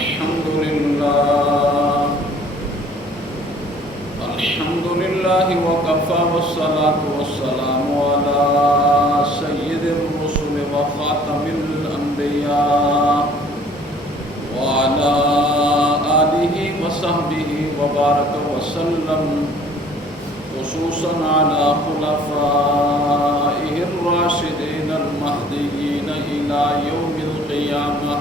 الحمد لله وكفى والصلاة والسلام على سيد الرسل وخاتم الأنبياء وعلى آله وصحبه وبارك وسلم، خصوصا على خلفائه الراشدين المهديين إلى يوم القيامة.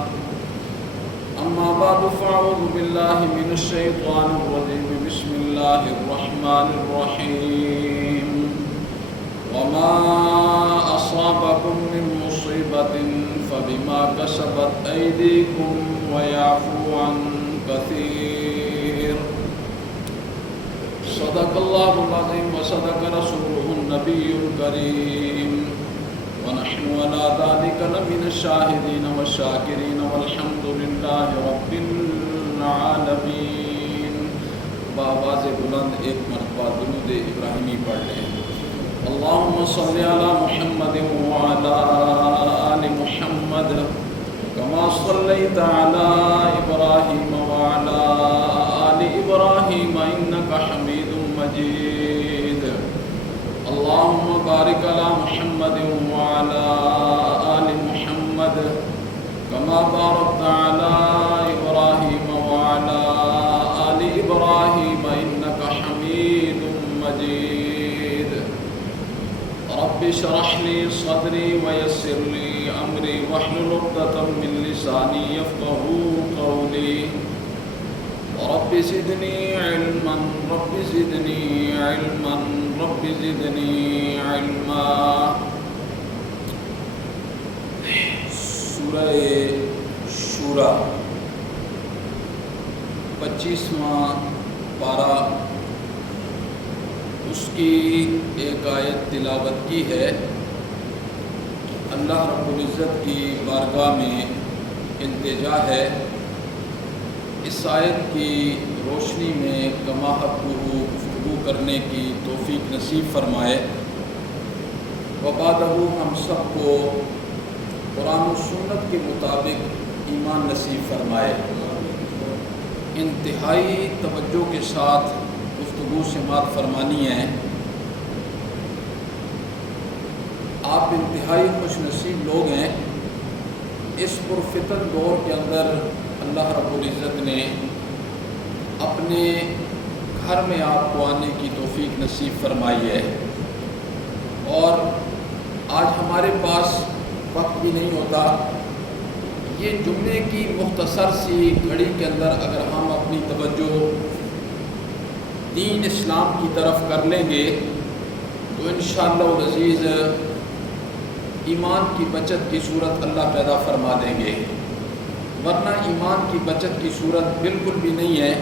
أما بعد فأعوذ بالله من الشيطان الرجيم. بسم الله الرحمن الرحيم. وما أصابكم من مصيبة فبما كسبت أيديكم ويعفو عن كثير. صدق الله العظيم وصدق رسوله النبي الكريم، ونحن على ذلك لمن الشاهدين والشاكرين والحمد لله رب العالمين. بآواز بلند ایک مرتبہ درود ابراہیمی پڑھ لیں. اللهم صل على محمد وعلى آل محمد كما صليت على إبراهيم وعلى آل إبراهيم إنك حميد مجيد. اللهم بارك على محمد وعلى آل محمد كما باركت على إبراهيم وعلى آل إبراهيم إنك حميد مجيد. رب اشرح لي صدري ويسر لي أمري واحلل عقدة من لساني يفقهوا قولي. رب زدني علما رب زدني علما رب زدنی علما. سورہ شورا 25واں پارہ، اس کی ایک آیت تلاوت کی ہے. اللہ رب العزت کی بارگاہ میں التجا ہے اس آیت کی روشنی میں کما حقہ گفتگو کرنے کی توفیق نصیب فرمائے. وبعدہ ہم سب کو قرآن و سنت کے مطابق ایمان نصیب فرمائے. انتہائی توجہ کے ساتھ گفتگو سماعت فرمانی ہے. آپ انتہائی خوش نصیب لوگ ہیں. اس پرفتن دور کے اندر اللہ رب العزت نے اپنے گھر میں آپ کو آنے کی توفیق نصیب فرمائی ہے. اور آج ہمارے پاس وقت بھی نہیں ہوتا. یہ جمعے کی مختصر سی گھڑی کے اندر اگر ہم اپنی توجہ دین اسلام کی طرف کر لیں گے تو انشاءاللہ العزیز ایمان کی بچت کی صورت اللہ پیدا فرما دیں گے. ورنہ ایمان کی بچت کی صورت بالکل بھی نہیں ہے.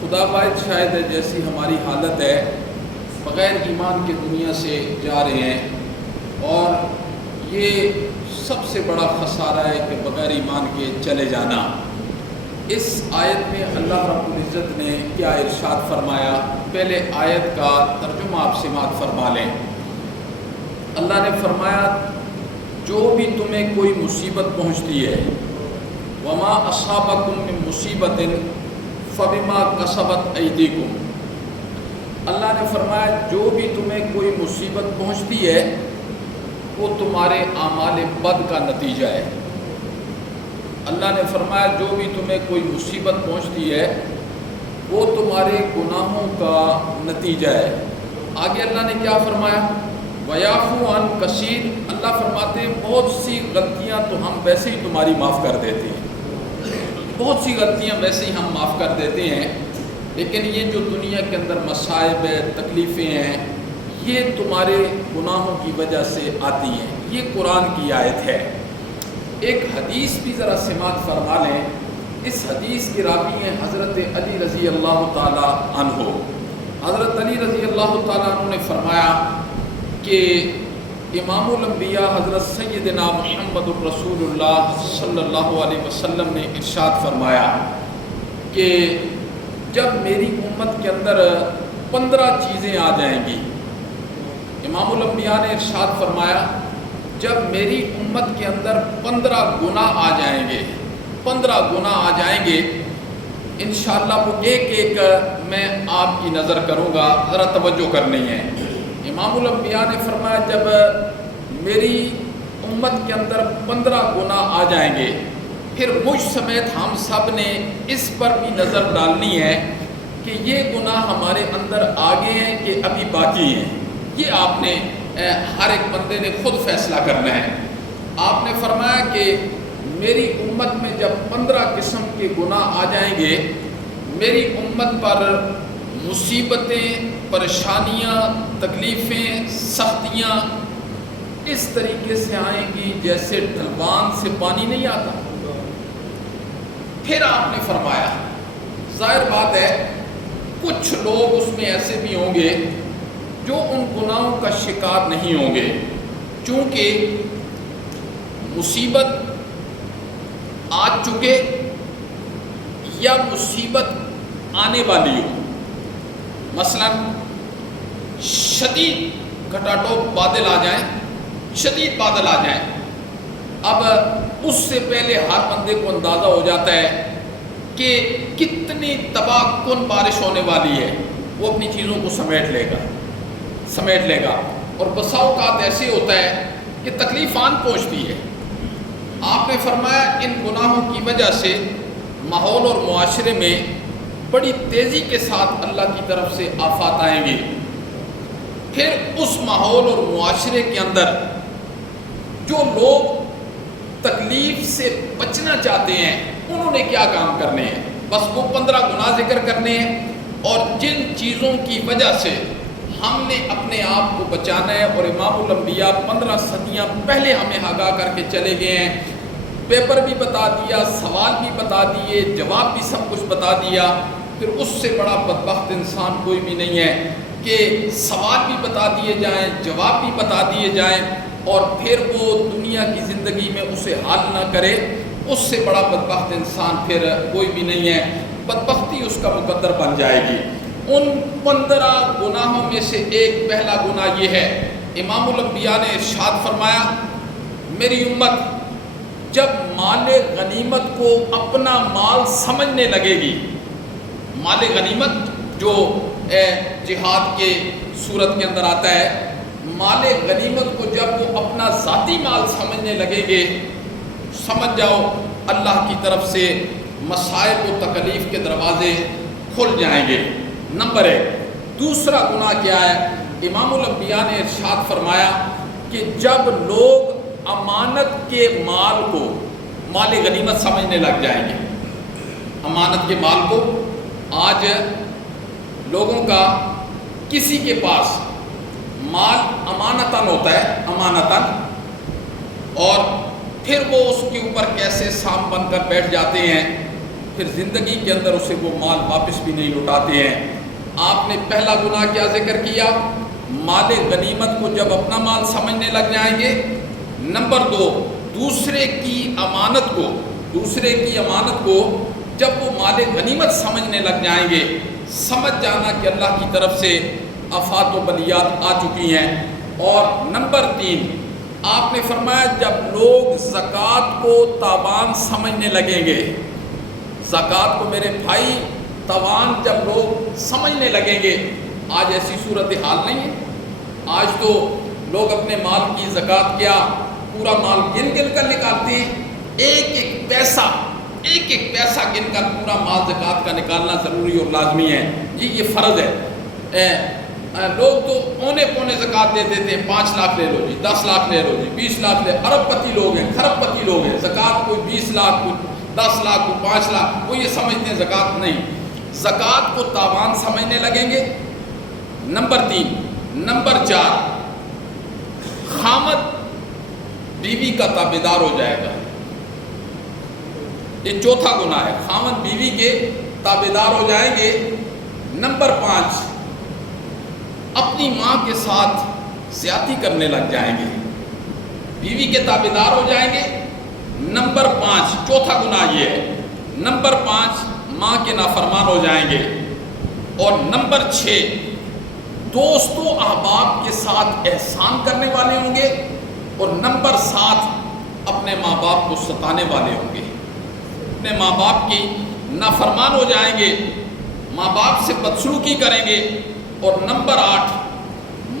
خدا باعث شاید ہے جیسی ہماری حالت ہے، بغیر ایمان کے دنیا سے جا رہے ہیں. اور یہ سب سے بڑا خسارہ ہے کہ بغیر ایمان کے چلے جانا. اس آیت میں اللہ رب العزت نے کیا ارشاد فرمایا؟ پہلے آیت کا ترجمہ آپ سماعت فرما لیں. اللہ نے فرمایا جو بھی تمہیں کوئی مصیبت پہنچتی ہے، وما اصابکم من مصیبت فبما کسبت ایدیکم. اللہ نے فرمایا جو بھی تمہیں کوئی مصیبت پہنچتی ہے وہ تمہارے اعمال بد کا نتیجہ ہے. اللہ نے فرمایا جو بھی تمہیں کوئی مصیبت پہنچتی ہے وہ تمہارے گناہوں کا نتیجہ ہے. آگے اللہ نے کیا فرمایا؟ وَيَعْفُو عَنْ كَثِيرٍ. اللہ فرماتے ہیں بہت سی غلطیاں تو ہم ویسے ہی تمہاری معاف کر دیتے ہیں. بہت سی غلطیاں ویسے ہی ہم معاف کر دیتے ہیں، لیکن یہ جو دنیا کے اندر مصائب ہے، تکلیفیں ہیں، یہ تمہارے گناہوں کی وجہ سے آتی ہیں. یہ قرآن کی آیت ہے. ایک حدیث بھی ذرا سماعت فرما لیں. اس حدیث کے راوی ہیں حضرت علی رضی اللہ تعالی عنہ. حضرت علی رضی اللہ تعالی عنہ نے فرمایا کہ امام الانبیاء حضرت سیدنا محمد الرسول اللہ صلی اللہ علیہ وسلم نے ارشاد فرمایا کہ جب میری امت کے اندر 15 چیزیں آ جائیں گی. امام الانبیاء نے ارشاد فرمایا جب میری امت کے اندر 15 گناہ آ جائیں گے 15 گناہ آ جائیں گے انشاءاللہ، وہ ایک ایک میں آپ کی نظر کروں گا، ذرا توجہ کرنی ہے۔ امام الانبیاء نے فرمایا جب میری امت کے اندر 15 گناہ آ جائیں گے، پھر مجھ سمیت ہم سب نے اس پر بھی نظر ڈالنی ہے کہ یہ گناہ ہمارے اندر آگے ہیں کہ ابھی باقی ہیں۔ یہ آپ نے ہر ایک بندے نے خود فیصلہ کرنا ہے۔ آپ نے فرمایا کہ میری امت میں جب 15 قسم کے گناہ آ جائیں گے، میری امت پر مصیبتیں، پریشانیاں، تکلیفیں، سختیاں اس طریقے سے آئیں گی جیسے ڈھلوان سے پانی نہیں آتا۔ پھر آپ نے فرمایا ظاہر بات ہے کچھ لوگ اس میں ایسے بھی ہوں گے جو ان گناہوں کا شکار نہیں ہوں گے، چونکہ مصیبت آ چکے یا مصیبت آنے والی ہو۔ مثلا شدید گھٹاٹوپ بادل آ جائیں، شدید بادل آ جائیں، اب اس سے پہلے ہر بندے کو اندازہ ہو جاتا ہے کہ کتنی تباہ کن بارش ہونے والی ہے، وہ اپنی چیزوں کو سمیٹ لے گا اور بسا اوقات ایسے ہوتا ہے کہ تکلیف آن پہنچتی ہے۔ آپ نے فرمایا ان گناہوں کی وجہ سے ماحول اور معاشرے میں بڑی تیزی کے ساتھ اللہ کی طرف سے آفات آئیں گی۔ پھر اس ماحول اور معاشرے کے اندر جو لوگ تکلیف سے بچنا چاہتے ہیں انہوں نے کیا کام کرنے ہیں؟ بس وہ 15 گناہ ذکر کرنے ہیں، اور جن چیزوں کی وجہ سے ہم نے اپنے آپ کو بچانا ہے، اور امام الانبیاء 15 صدیاں پہلے ہمیں آگاہ کر کے چلے گئے ہیں، پیپر بھی بتا دیا، سوال بھی بتا دیے، جواب بھی سب کچھ بتا دیا۔ پھر اس سے بڑا بدبخت انسان کوئی بھی نہیں ہے کہ سوال بھی بتا دیے جائیں، جواب بھی بتا دیے جائیں، اور پھر وہ دنیا کی زندگی میں اسے حل نہ کرے۔ اس سے بڑا بدبخت انسان پھر کوئی بھی نہیں ہے، بدبختی اس کا مقدر بن جائے گی۔ ان 15 گناہوں میں سے ایک پہلا گناہ یہ ہے، امام الانبیاء نے ارشاد فرمایا میری امت جب مال غنیمت کو اپنا مال سمجھنے لگے گی، مال غنیمت جو جہاد کے صورت کے اندر آتا ہے، مال غنیمت کو جب وہ اپنا ذاتی مال سمجھنے لگے گے، سمجھ جاؤ اللہ کی طرف سے مصائب و تکلیف کے دروازے کھل جائیں گے۔ نمبر 1۔ دوسرا گناہ کیا ہے؟ امام الانبیاء نے ارشاد فرمایا کہ جب لوگ امانت کے مال کو مال غنیمت سمجھنے لگ جائیں گے، امانت کے مال کو، آج لوگوں کا کسی کے پاس مال امانتاً ہوتا ہے، امانتاً، اور پھر وہ اس کے اوپر کیسے سام بن کر بیٹھ جاتے ہیں، پھر زندگی کے اندر اسے وہ مال واپس بھی نہیں لوٹاتے ہیں۔ آپ نے پہلا گناہ کیا ذکر کیا؟ مال غنیمت کو جب اپنا مال سمجھنے لگ جائیں گے۔ نمبر 2، دوسرے کی امانت کو جب وہ مال غنیمت سمجھنے لگ جائیں گے، سمجھ جانا کہ اللہ کی طرف سے آفات و بلیات آ چکی ہیں۔ اور نمبر 3، آپ نے فرمایا جب لوگ زکوٰۃ کو تاوان سمجھنے لگیں گے، زکوٰۃ کو میرے بھائی تاوان جب لوگ سمجھنے لگیں گے، آج ایسی صورتحال نہیں ہے۔ آج تو لوگ اپنے مال کی زکوٰۃ کیا پورا مال گن کر نکالتے ہیں، ایک ایک پیسہ گن کر پورا مال زکوٰۃ کا نکالنا ضروری اور لازمی ہے، جی یہ فرض ہے۔ لوگ تو اونے پونے زکوٰۃ دے دیتے ہیں، 5 لاکھ لے لو جی، 10 لاکھ لے لو جی، 20 لاکھ لے، ارب پتی لوگ ہیں، کھرب پتی لوگ ہیں، زکوٰۃ کوئی 20 لاکھ، کوئی 10 لاکھ، کوئی 5 لاکھ، وہ یہ سمجھتے ہیں زکوٰۃ نہیں، زکوٰۃ کو تاوان سمجھنے لگیں گے۔ نمبر 3۔ نمبر 4، خامد بیوی کا تابعدار ہو جائے گا، یہ چوتھا گناہ ہے، خامد بیوی کے تابعدار ہو جائیں گے۔ نمبر 5، اپنی ماں کے ساتھ زیادتی کرنے لگ جائیں گے، بیوی کے تابعدار ہو جائیں گے۔ نمبر 5، چوتھا گناہ یہ ہے۔ نمبر 5، ماں کے نافرمان ہو جائیں گے۔ اور نمبر 6، دوست و احباب کے ساتھ احسان کرنے والے ہوں گے۔ اور نمبر 7، اپنے ماں باپ کو ستانے والے ہوں گے۔ اپنے ماں باپ کی نافرمان ہو جائیں گے، ماں باپ سے بدسلوکی کریں گے۔ اور نمبر 8،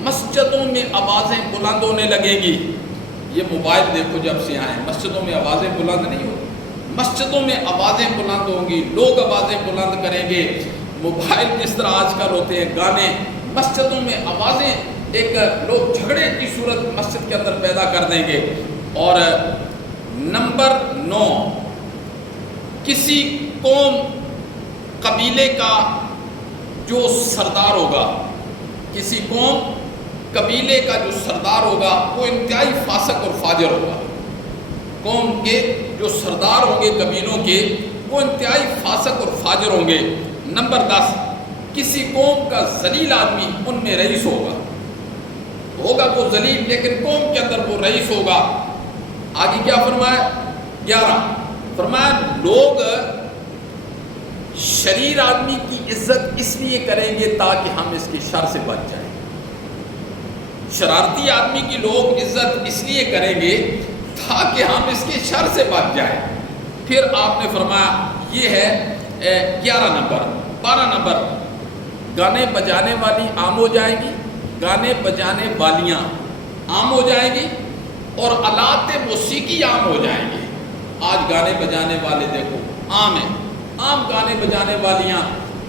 مسجدوں میں آوازیں بلند ہونے لگیں گی۔ یہ موبائل دیکھو جب سے آئے، مسجدوں میں آوازیں بلند نہیں ہو، مسجدوں میں آوازیں بلند ہوں گی، لوگ آوازیں بلند کریں گے۔ موبائل جس طرح آج کل ہوتے ہیں گانے، مسجدوں میں آوازیں، ایک لوگ جھگڑے کی صورت مسجد کے اندر پیدا کر دیں گے۔ اور نمبر 9، کسی قوم قبیلے کا جو سردار ہوگا، کسی قوم قبیلے کا جو سردار ہوگا وہ انتہائی فاسق اور فاجر ہوگا۔ قوم کے جو سردار ہوں گے قبیلوں کے، وہ انتہائی فاسق اور فاجر ہوں گے۔ نمبر 10، کسی قوم کا ذلیل آدمی ان میں رئیس ہوگا وہ ذلیل، لیکن قوم کے اندر وہ رئیس ہوگا۔ آگے کیا فرمایا؟ 11، فرمایا لوگ شریر آدمی کی عزت اس لیے کریں گے تاکہ ہم اس کے شر سے بچ جائیں۔ شرارتی آدمی کی لوگ عزت اس لیے کریں گے تاکہ ہم اس کے شر سے بچ جائیں۔ پھر آپ نے فرمایا، یہ ہے 11 نمبر۔ 12 نمبر، گانے بجانے والی عام ہو جائیں گی، گانے بجانے والیاں عام ہو جائیں گی، اور آلات موسیقی عام ہو جائیں گے۔ آج گانے بجانے والے دیکھو عام ہیں، عام گانے بجانے والیاں،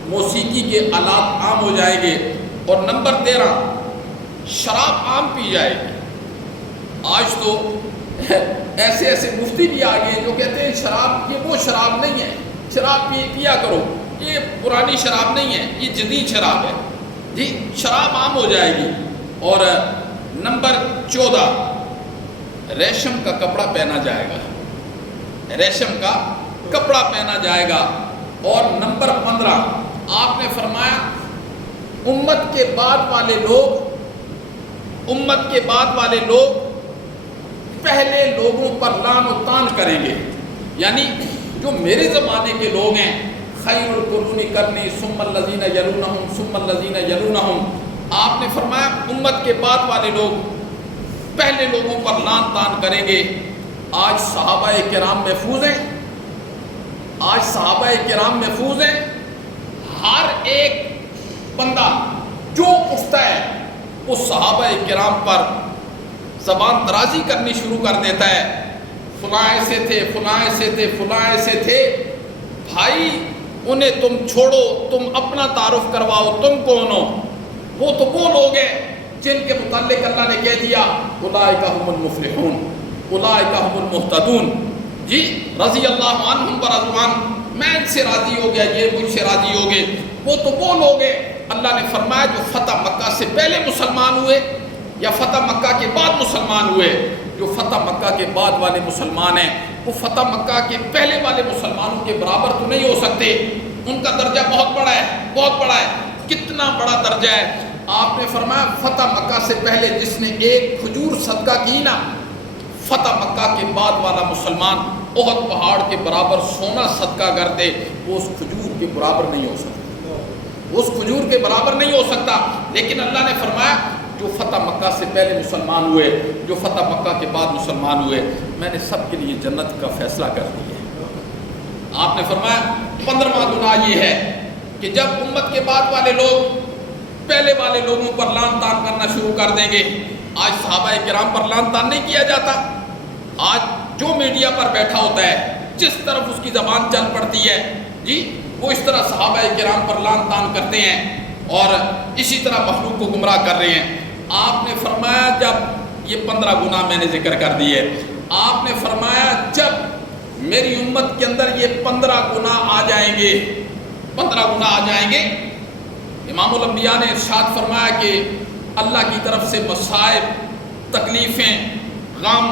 موسیقی کے آلات عام ہو جائیں گے۔ اور نمبر 13، شراب عام پی جائے گی۔ آج تو ایسے ایسے مفتی بھی آ گئے جو کہتے ہیں شراب یہ وہ شراب نہیں ہے، شراب پیا کرو، یہ پرانی شراب نہیں ہے، یہ جدید شراب ہے۔ جی شراب عام ہو جائے گی۔ اور نمبر 14، ریشم کا کپڑا پہنا جائے گا، ریشم کا کپڑا پہنا جائے گا۔ اور نمبر 15، آپ نے فرمایا امت کے بعد والے لوگ پہلے لوگوں پر لعن و طعن کریں گے، یعنی جو میرے زمانے کے لوگ ہیں، خیر القرون قرنی ثم الذین یلونہم ثم الذین یلونہم، آپ نے فرمایا امت کے بعد والے لوگ پہلے لوگوں پر لعن طعن کریں گے۔ آج صحابہ کرام محفوظ ہیں، آج صحابہ کرام محفوظ ہیں۔ ہر ایک بندہ جو اٹھتا ہے وہ صحابہ کرام پر زبان درازی کرنی شروع کر دیتا ہے، فلاں ایسے تھے، فلاں ایسے تھے، فلاں ایسے تھے۔ بھائی انہیں تم چھوڑو، تم اپنا تعارف کرواؤ، تم کون ہو؟ وہ تو وہ لوگ ہیں جن کے متعلق اللہ نے کہہ دیا اولئک هم المفلحون، اولئک هم المهتدون۔ جی رضی اللہ عنہم ورضوان، میں ان سے راضی ہو گیا، یہ مجھ سے راضی ہو گئے۔ وہ تو وہ لوگ ہیں، اللہ نے فرمایا، جو فتح مکہ سے پہلے مسلمان ہوئے یا فتح مکہ کے بعد مسلمان ہوئے۔ جو فتح مکہ کے بعد والے مسلمان ہیں وہ فتح مکہ کے پہلے والے مسلمانوں کے برابر تو نہیں ہو سکتے، ان کا درجہ بہت بڑا ہے، بہت بڑا ہے۔ کتنا بڑا درجہ ہے؟ آپ نے فرمایا فتح مکہ سے پہلے جس نے ایک کھجور صدقہ کی نا، فتح مکہ کے بعد والا مسلمان احد پہاڑ کے برابر سونا صدقہ کرتے، وہ اس کھجور کے برابر نہیں ہو سکتا، اس کھجور کے برابر نہیں ہو سکتا۔ لیکن اللہ نے فرمایا جو فتح مکہ سے پہلے مسلمان ہوئے، جو فتح مکہ کے بعد مسلمان ہوئے، میں نے سب کے لیے جنت کا فیصلہ کر دیا۔ آپ نے فرمایا 15واں گناہ یہ ہے کہ جب امت کے بعد والے لوگ پہلے والے لوگوں پر لعن طعن کرنا شروع کر دیں گے۔ آج صحابہ کرام پر لعن طعن نہیں کیا جاتا، آج جو میڈیا پر بیٹھا ہوتا ہے، جس طرف اس کی زبان چل پڑتی ہے، جی وہ اس طرح صحابہ کرام پر لعن طعن کرتے ہیں اور اسی طرح مخلوق کو گمراہ کر رہے ہیں۔ آپ نے فرمایا جب یہ 15 گناہ میں نے ذکر کر دیے، آپ نے فرمایا جب میری امت کے اندر یہ 15 گناہ آ جائیں گے، 15 گناہ آ جائیں گے، امام الانبیاء نے ارشاد فرمایا کہ اللہ کی طرف سے مصائب، تکلیفیں، غم،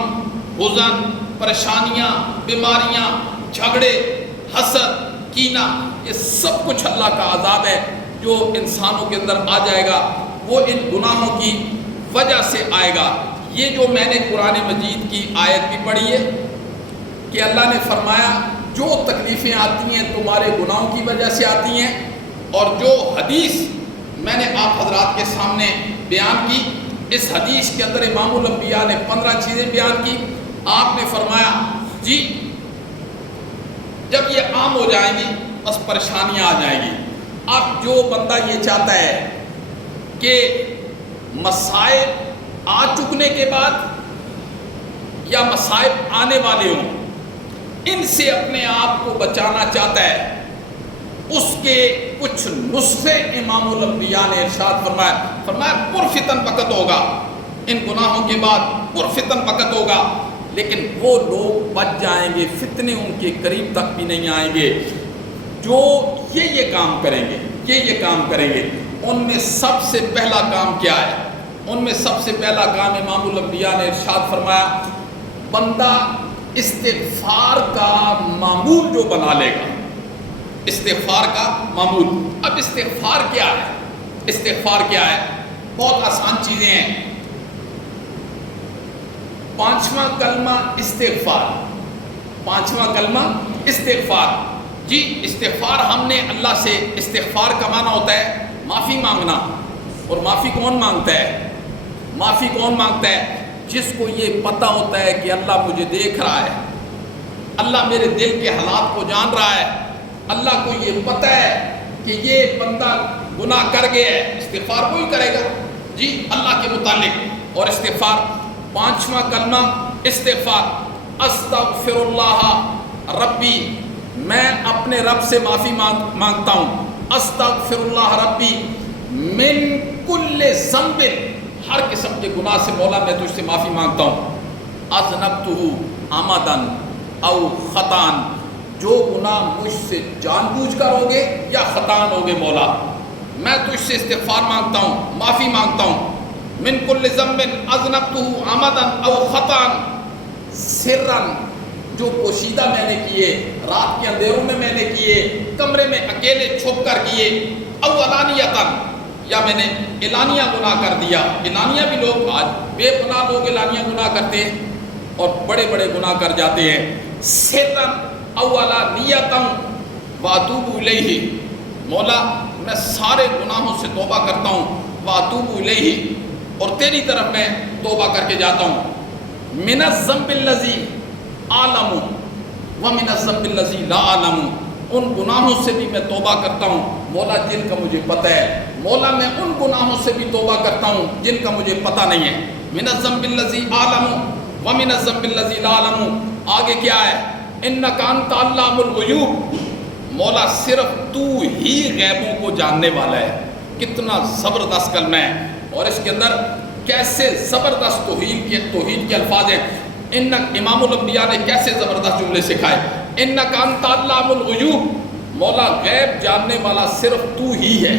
حزن، پریشانیاں، بیماریاں، جھگڑے، حسد، کینہ، یہ سب کچھ اللہ کا عذاب ہے جو انسانوں کے اندر آ جائے گا، وہ ان گناہوں کی وجہ سے آئے گا۔ یہ جو میں نے قرآن مجید کی آیت بھی پڑھی ہے کہ اللہ نے فرمایا جو تکلیفیں آتی ہیں تمہارے گناہوں کی وجہ سے آتی ہیں، اور جو حدیث میں نے آپ حضرات کے سامنے بیان کی، اس حدیث کے اندر امام الانبیاء نے 15 چیزیں بیان کی۔ آپ نے فرمایا جی جب یہ عام ہو جائیں گی بس پریشانیاں آ جائیں گی۔ اب جو بندہ یہ چاہتا ہے کہ مسائل آ چکنے کے بعد یا مسائل آنے والے ہوں ان سے اپنے آپ کو بچانا چاہتا ہے، اس کے کچھ نسخے امام الانبیاء نے ارشاد فرمایا پرفتن وقت ہوگا، ان گناہوں کے بعد پرفتن وقت ہوگا، لیکن وہ لوگ بچ جائیں گے، فتنے ان کے قریب تک بھی نہیں آئیں گے جو یہ کام کریں گے، یہ کام کریں گے۔ ان میں سب سے پہلا کام کیا ہے؟ ان میں سب سے پہلا کام امام الانبیاء نے ارشاد فرمایا بندہ استغفار کا معمول جو بنا لے گا، استغفار کا معمول۔ اب استغفار کیا ہے؟ استغفار کیا ہے؟ بہت آسان چیزیں ہیں۔ 5واں کلمہ استغفار، 5واں کلمہ استغفار۔ جی استغفار ہم نے اللہ سے، استغفار کا معنی ہوتا ہے معافی مانگنا، اور معافی کون مانگتا ہے؟ معافی کون مانگتا ہے؟ جس کو یہ پتہ ہوتا ہے کہ اللہ مجھے دیکھ رہا ہے، اللہ میرے دل کے حالات کو جان رہا ہے، اللہ کو یہ پتہ ہے کہ یہ بندہ گناہ کر گیا ہے، استغفار کوئی کرے گا جی اللہ کے متعلق۔ اور استغفار 5واں کلمہ استغفار، استغفر اللہ ربی، میں اپنے رب سے معافی مانگتا ہوں، استغفر اللہ ربی من کل ذنب، ہر قسم کے گناہ سے مولا میں تجھ سے معافی مانگتا ہوں، اذنبتہ عمدن او خطان، جو گناہ مجھ سے جان بوجھ کر ہوگے یا خطان ہوگے مولا میں تجھ سے استغفار مانگتا ہوں، معافی مانگتا ہوں، من کل ذنب اذنبتہ عمدن او خطان، سرن، جو پوشیدہ میں نے کیے، رات کے اندھیروں میں نے کیے، کمرے میں اکیلے چھپ کر کیے، او علانیتاً، یا میں نے اعلانیہ گناہ کر دیا۔ اعلانیہ بھی لوگ آج بے پناہ لوگ اعلانیہ گناہ کرتے ہیں اور بڑے بڑے گناہ کر جاتے ہیں۔ سرن او علانیتاً واتوب الیہ، مولا میں سارے گناہوں سے توبہ کرتا ہوں، واتوب الیہ، اور تیری طرف میں توبہ کر کے جاتا ہوں، من الذنب الذی اعلم ومن الذنب الذی لا اعلم، ان گناہوں سے بھی میں توبہ کرتا ہوں مولا جن کا مجھے پتہ ہے، مولا میں ان گناہوں سے بھی توبہ کرتا ہوں جن کا مجھے پتہ نہیں ہے۔ من الذنب الذی اعلم ومن الذنب الذی لا اعلم، آگے کیا ہے؟ انک انت علام الغیوب، مولا صرف تو ہی غیبوں کو جاننے والا ہے۔ کتنا زبردست کلمہ ہے، اور اس کے اندر کیسے زبردست توحید کے الفاظ ہیں۔ امام الانبیاء نے کیسے زبردست جملے سکھائے، انک انت علام الغیوب، مولا غیب جاننے والا صرف تو ہی ہے،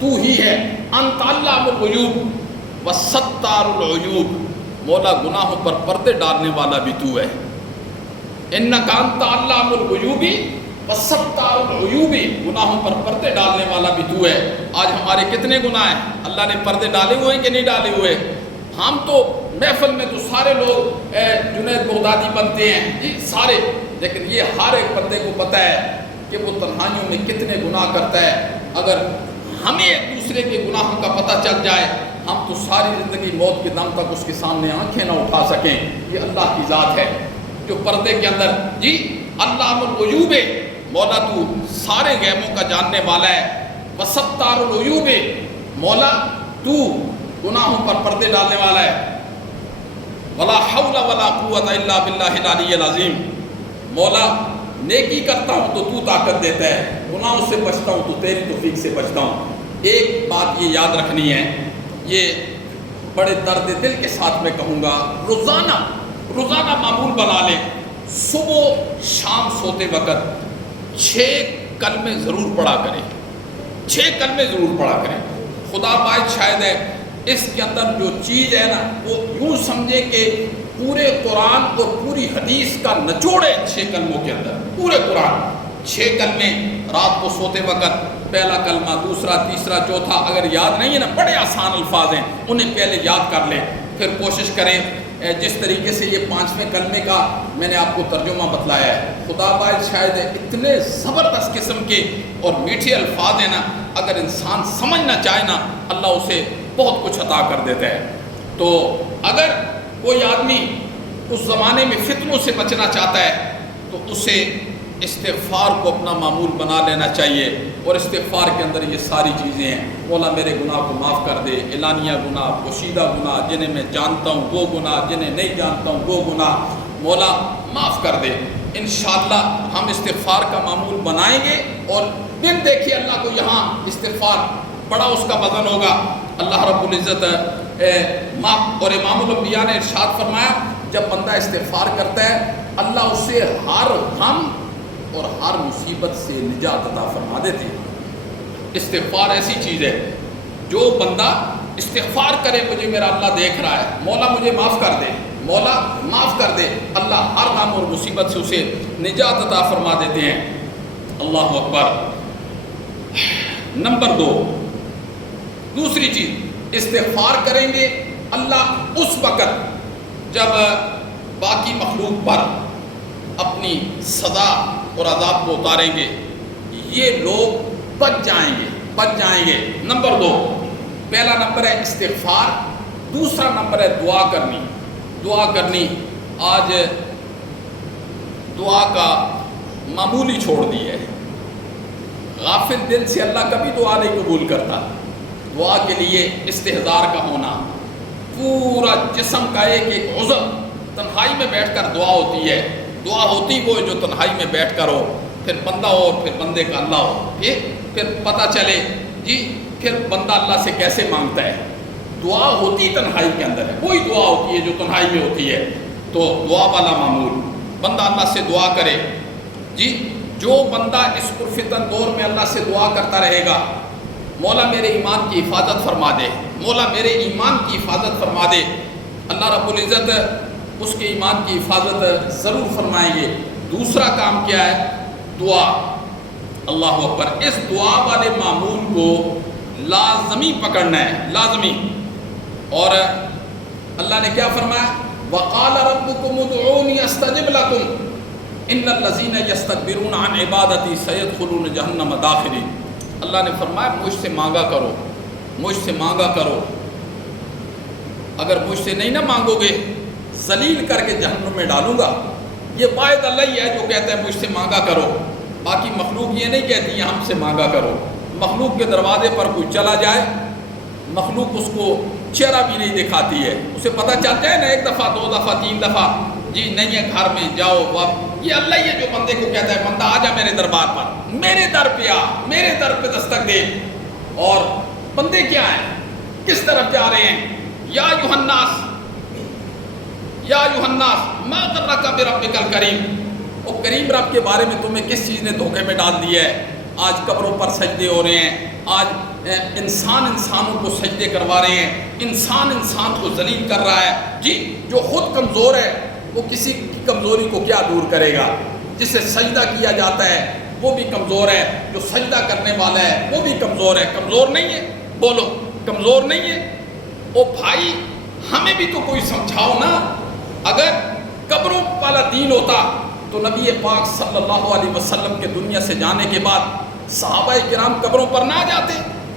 تو ہی ہے، انت علام الغیوب وستار العیوب، مولا گناہوں پر پردے ڈالنے والا بھی تو ہے۔ انک انت علام الغیوب وستار العیوب، گناہوں پر پردے ڈالنے والا بھی تو ہے۔ آج ہمارے کتنے گناہ ہیں، اللہ نے پردے ڈالے ہوئے ہیں کہ نہیں ڈالے ہوئے؟ ہم تو محفل میں تو سارے لوگ جنید بغدادی بنتے ہیں جی سارے، لیکن یہ ہر ایک بندے کو پتہ ہے کہ وہ تنہائیوں میں کتنے گناہ کرتا ہے۔ اگر ہمیں ایک دوسرے کے گناہوں کا پتہ چل جائے، ہم تو ساری زندگی موت کے دم تک اس کے سامنے آنکھیں نہ اٹھا سکیں۔ یہ اللہ کی ذات ہے جو پردے کے اندر جی علام الغیوب، مولا تو سارے غیبوں کا جاننے والا ہے، وستار العیوب، مولا تو گناہوں پر پردے ڈالنے والا ہے، ولا حول ولا قوت الا باللہ العلی العظیم، مولا نیکی کرتا ہوں تو تو طاقت دیتا ہے، گناہوں سے بچتا ہوں تو تیری توفیق سے بچتا ہوں۔ ایک بات یہ یاد رکھنی ہے، یہ بڑے درد دل کے ساتھ میں کہوں گا، روزانہ معمول بنا لیں، صبح شام سوتے وقت 6 کلمے ضرور پڑھا کریں، 6 کلمے ضرور پڑھا کریں۔ خدا باعث شاید ہے اس کے اندر جو چیز ہے نا وہ یوں سمجھیں کہ پورے قرآن اور پوری حدیث کا نچوڑ ہے 6 کلموں کے اندر، پورے قرآن 6 کلمے رات کو سوتے وقت، پہلا کلمہ، دوسرا، تیسرا، چوتھا، اگر یاد نہیں ہے نا بڑے آسان الفاظ ہیں، انہیں پہلے یاد کر لیں، پھر کوشش کریں جس طریقے سے یہ 5ویں کلمے کا میں نے آپ کو ترجمہ بتلایا ہے، خدا باعث شاید ہے اتنے زبردست قسم کے اور میٹھے الفاظ ہیں نا، اگر انسان سمجھنا چاہے نا اللہ اسے بہت کچھ عطا کر دیتا ہے۔ تو اگر کوئی آدمی اس زمانے میں فتنوں سے بچنا چاہتا ہے تو اسے استغفار کو اپنا معمول بنا لینا چاہیے، اور استغفار کے اندر یہ ساری چیزیں ہیں۔ مولا میرے گناہ کو معاف کر دے، اعلانیہ گناہ، پوشیدہ گناہ، جنہیں میں جانتا ہوں وہ گناہ، جنہیں نہیں جانتا ہوں وہ گناہ، مولا معاف کر دے۔ انشاءاللہ ہم استغفار کا معمول بنائیں گے، اور پھر دیکھیے اللہ کو یہاں استغفار بڑا اس کا وزن ہوگا۔ اللہ رب العزت اور امام الانبیاء نے ارشاد فرمایا جب بندہ استغفار کرتا ہے اللہ اسے ہر غم اور ہر مصیبت سے نجات عطا فرما دیتے ہیں۔ استغفار ایسی چیز ہے جو بندہ استغفار کرے، مجھے میرا اللہ دیکھ رہا ہے، مولا مجھے معاف کر دے، مولا معاف کر دے، اللہ ہر غم اور مصیبت سے اسے نجات عطا فرما دیتے ہیں۔ اللہ اکبر۔ نمبر 2، دوسری چیز استغفار کریں گے اللہ اس وقت جب باقی مخلوق پر اپنی سزا اور عذاب کو اتاریں گے، یہ لوگ بچ جائیں گے۔ نمبر 2، پہلا نمبر ہے استغفار، دوسرا نمبر ہے دعا کرنی۔ آج دعا کا معمول ہی چھوڑ دی ہے، غافل دل سے اللہ کبھی دعا نہیں قبول کرتا۔ دعا کے لیے استحضار کا ہونا، پورا جسم کا ایک عضو تنہائی میں بیٹھ کر دعا ہوتی ہے۔ دعا ہوتی وہ جو تنہائی میں بیٹھ کر ہو، پھر بندہ ہو اور پھر بندے کا اللہ ہو، پھر پتہ چلے پھر بندہ اللہ سے کیسے مانگتا ہے۔ دعا ہوتی تنہائی کے اندر ہے، وہی دعا ہوتی ہے جو تنہائی میں ہوتی ہے۔ تو دعا والا معمول، بندہ اللہ سے دعا کرے۔ جو بندہ اس پرفتن دور میں اللہ سے دعا کرتا رہے گا، مولا میرے ایمان کی حفاظت فرما دے، مولا میرے ایمان کی حفاظت فرما دے، اللہ رب العزت اس کے ایمان کی حفاظت ضرور فرمائیں گے۔ دوسرا کام کیا ہے؟ دعا۔ اللہ اکبر۔ اس دعا والے معمول کو لازمی پکڑنا ہے، لازمی۔ اور اللہ نے کیا فرمایا؟ وَقَالَ رَبُّكُمُ ادْعُونِي أَسْتَجِبْ لَكُمْ إِنَّ الَّذِينَ يَسْتَكْبِرُونَ عَنْ عِبَادَتِي سَيَدْخُلُونَ جَهَنَّمَ دَاخِرِينَ۔ اللہ نے فرمایا مجھ سے مانگا کرو، مجھ سے مانگا کرو۔ اگر مجھ سے نہیں نہ مانگو گے ذلیل کر کے جہنم میں ڈالوں گا۔ یہ واحد اللہ ہی ہے جو کہتا ہے مجھ سے مانگا کرو، باقی مخلوق یہ نہیں کہتی ہے ہم سے مانگا کرو۔ مخلوق کے دروازے پر کوئی چلا جائے، مخلوق اس کو چہرہ بھی نہیں دکھاتی ہے، اسے پتہ چل جائے نا 1 دفعہ 2 دفعہ 3 دفعہ نہیں ہے گھر میں جاؤ واپ، یہ اللہ ہی ہے جو بندے کو کہتا ہے بندہ آ جا میرے دربار پر، میرے در پہ آ، میرے در پہ دستک دے۔ اور بندے کیا ہیں، کس طرف جا رہے ہیں؟ یا ایھا الناس ما غرک بربک الکریم۔ وہ کریم رب کے بارے میں تمہیں کس چیز نے دھوکے میں ڈال دیا ہے؟ آج قبروں پر سجدے ہو رہے ہیں، آج انسانوں کو سجدے کروا رہے ہیں، انسان کو ذلیل کر رہا ہے۔ جو خود کمزور ہے وہ کسی کی کمزوری کو کیا دور کرے گا؟ جسے سجدہ کیا جاتا ہے وہ بھی کمزور ہے، جو سجدہ کرنے والا ہے وہ بھی کمزور ہے۔ کمزور نہیں ہے؟ بولو کمزور نہیں ہے؟ او بھائی ہمیں بھی تو کوئی سمجھاؤ نا۔ اگر قبروں والا دین ہوتا تو نبی پاک صلی اللہ علیہ وسلم کے دنیا سے جانے کے بعد صحابہ کرام قبروں پر نہ جاتے۔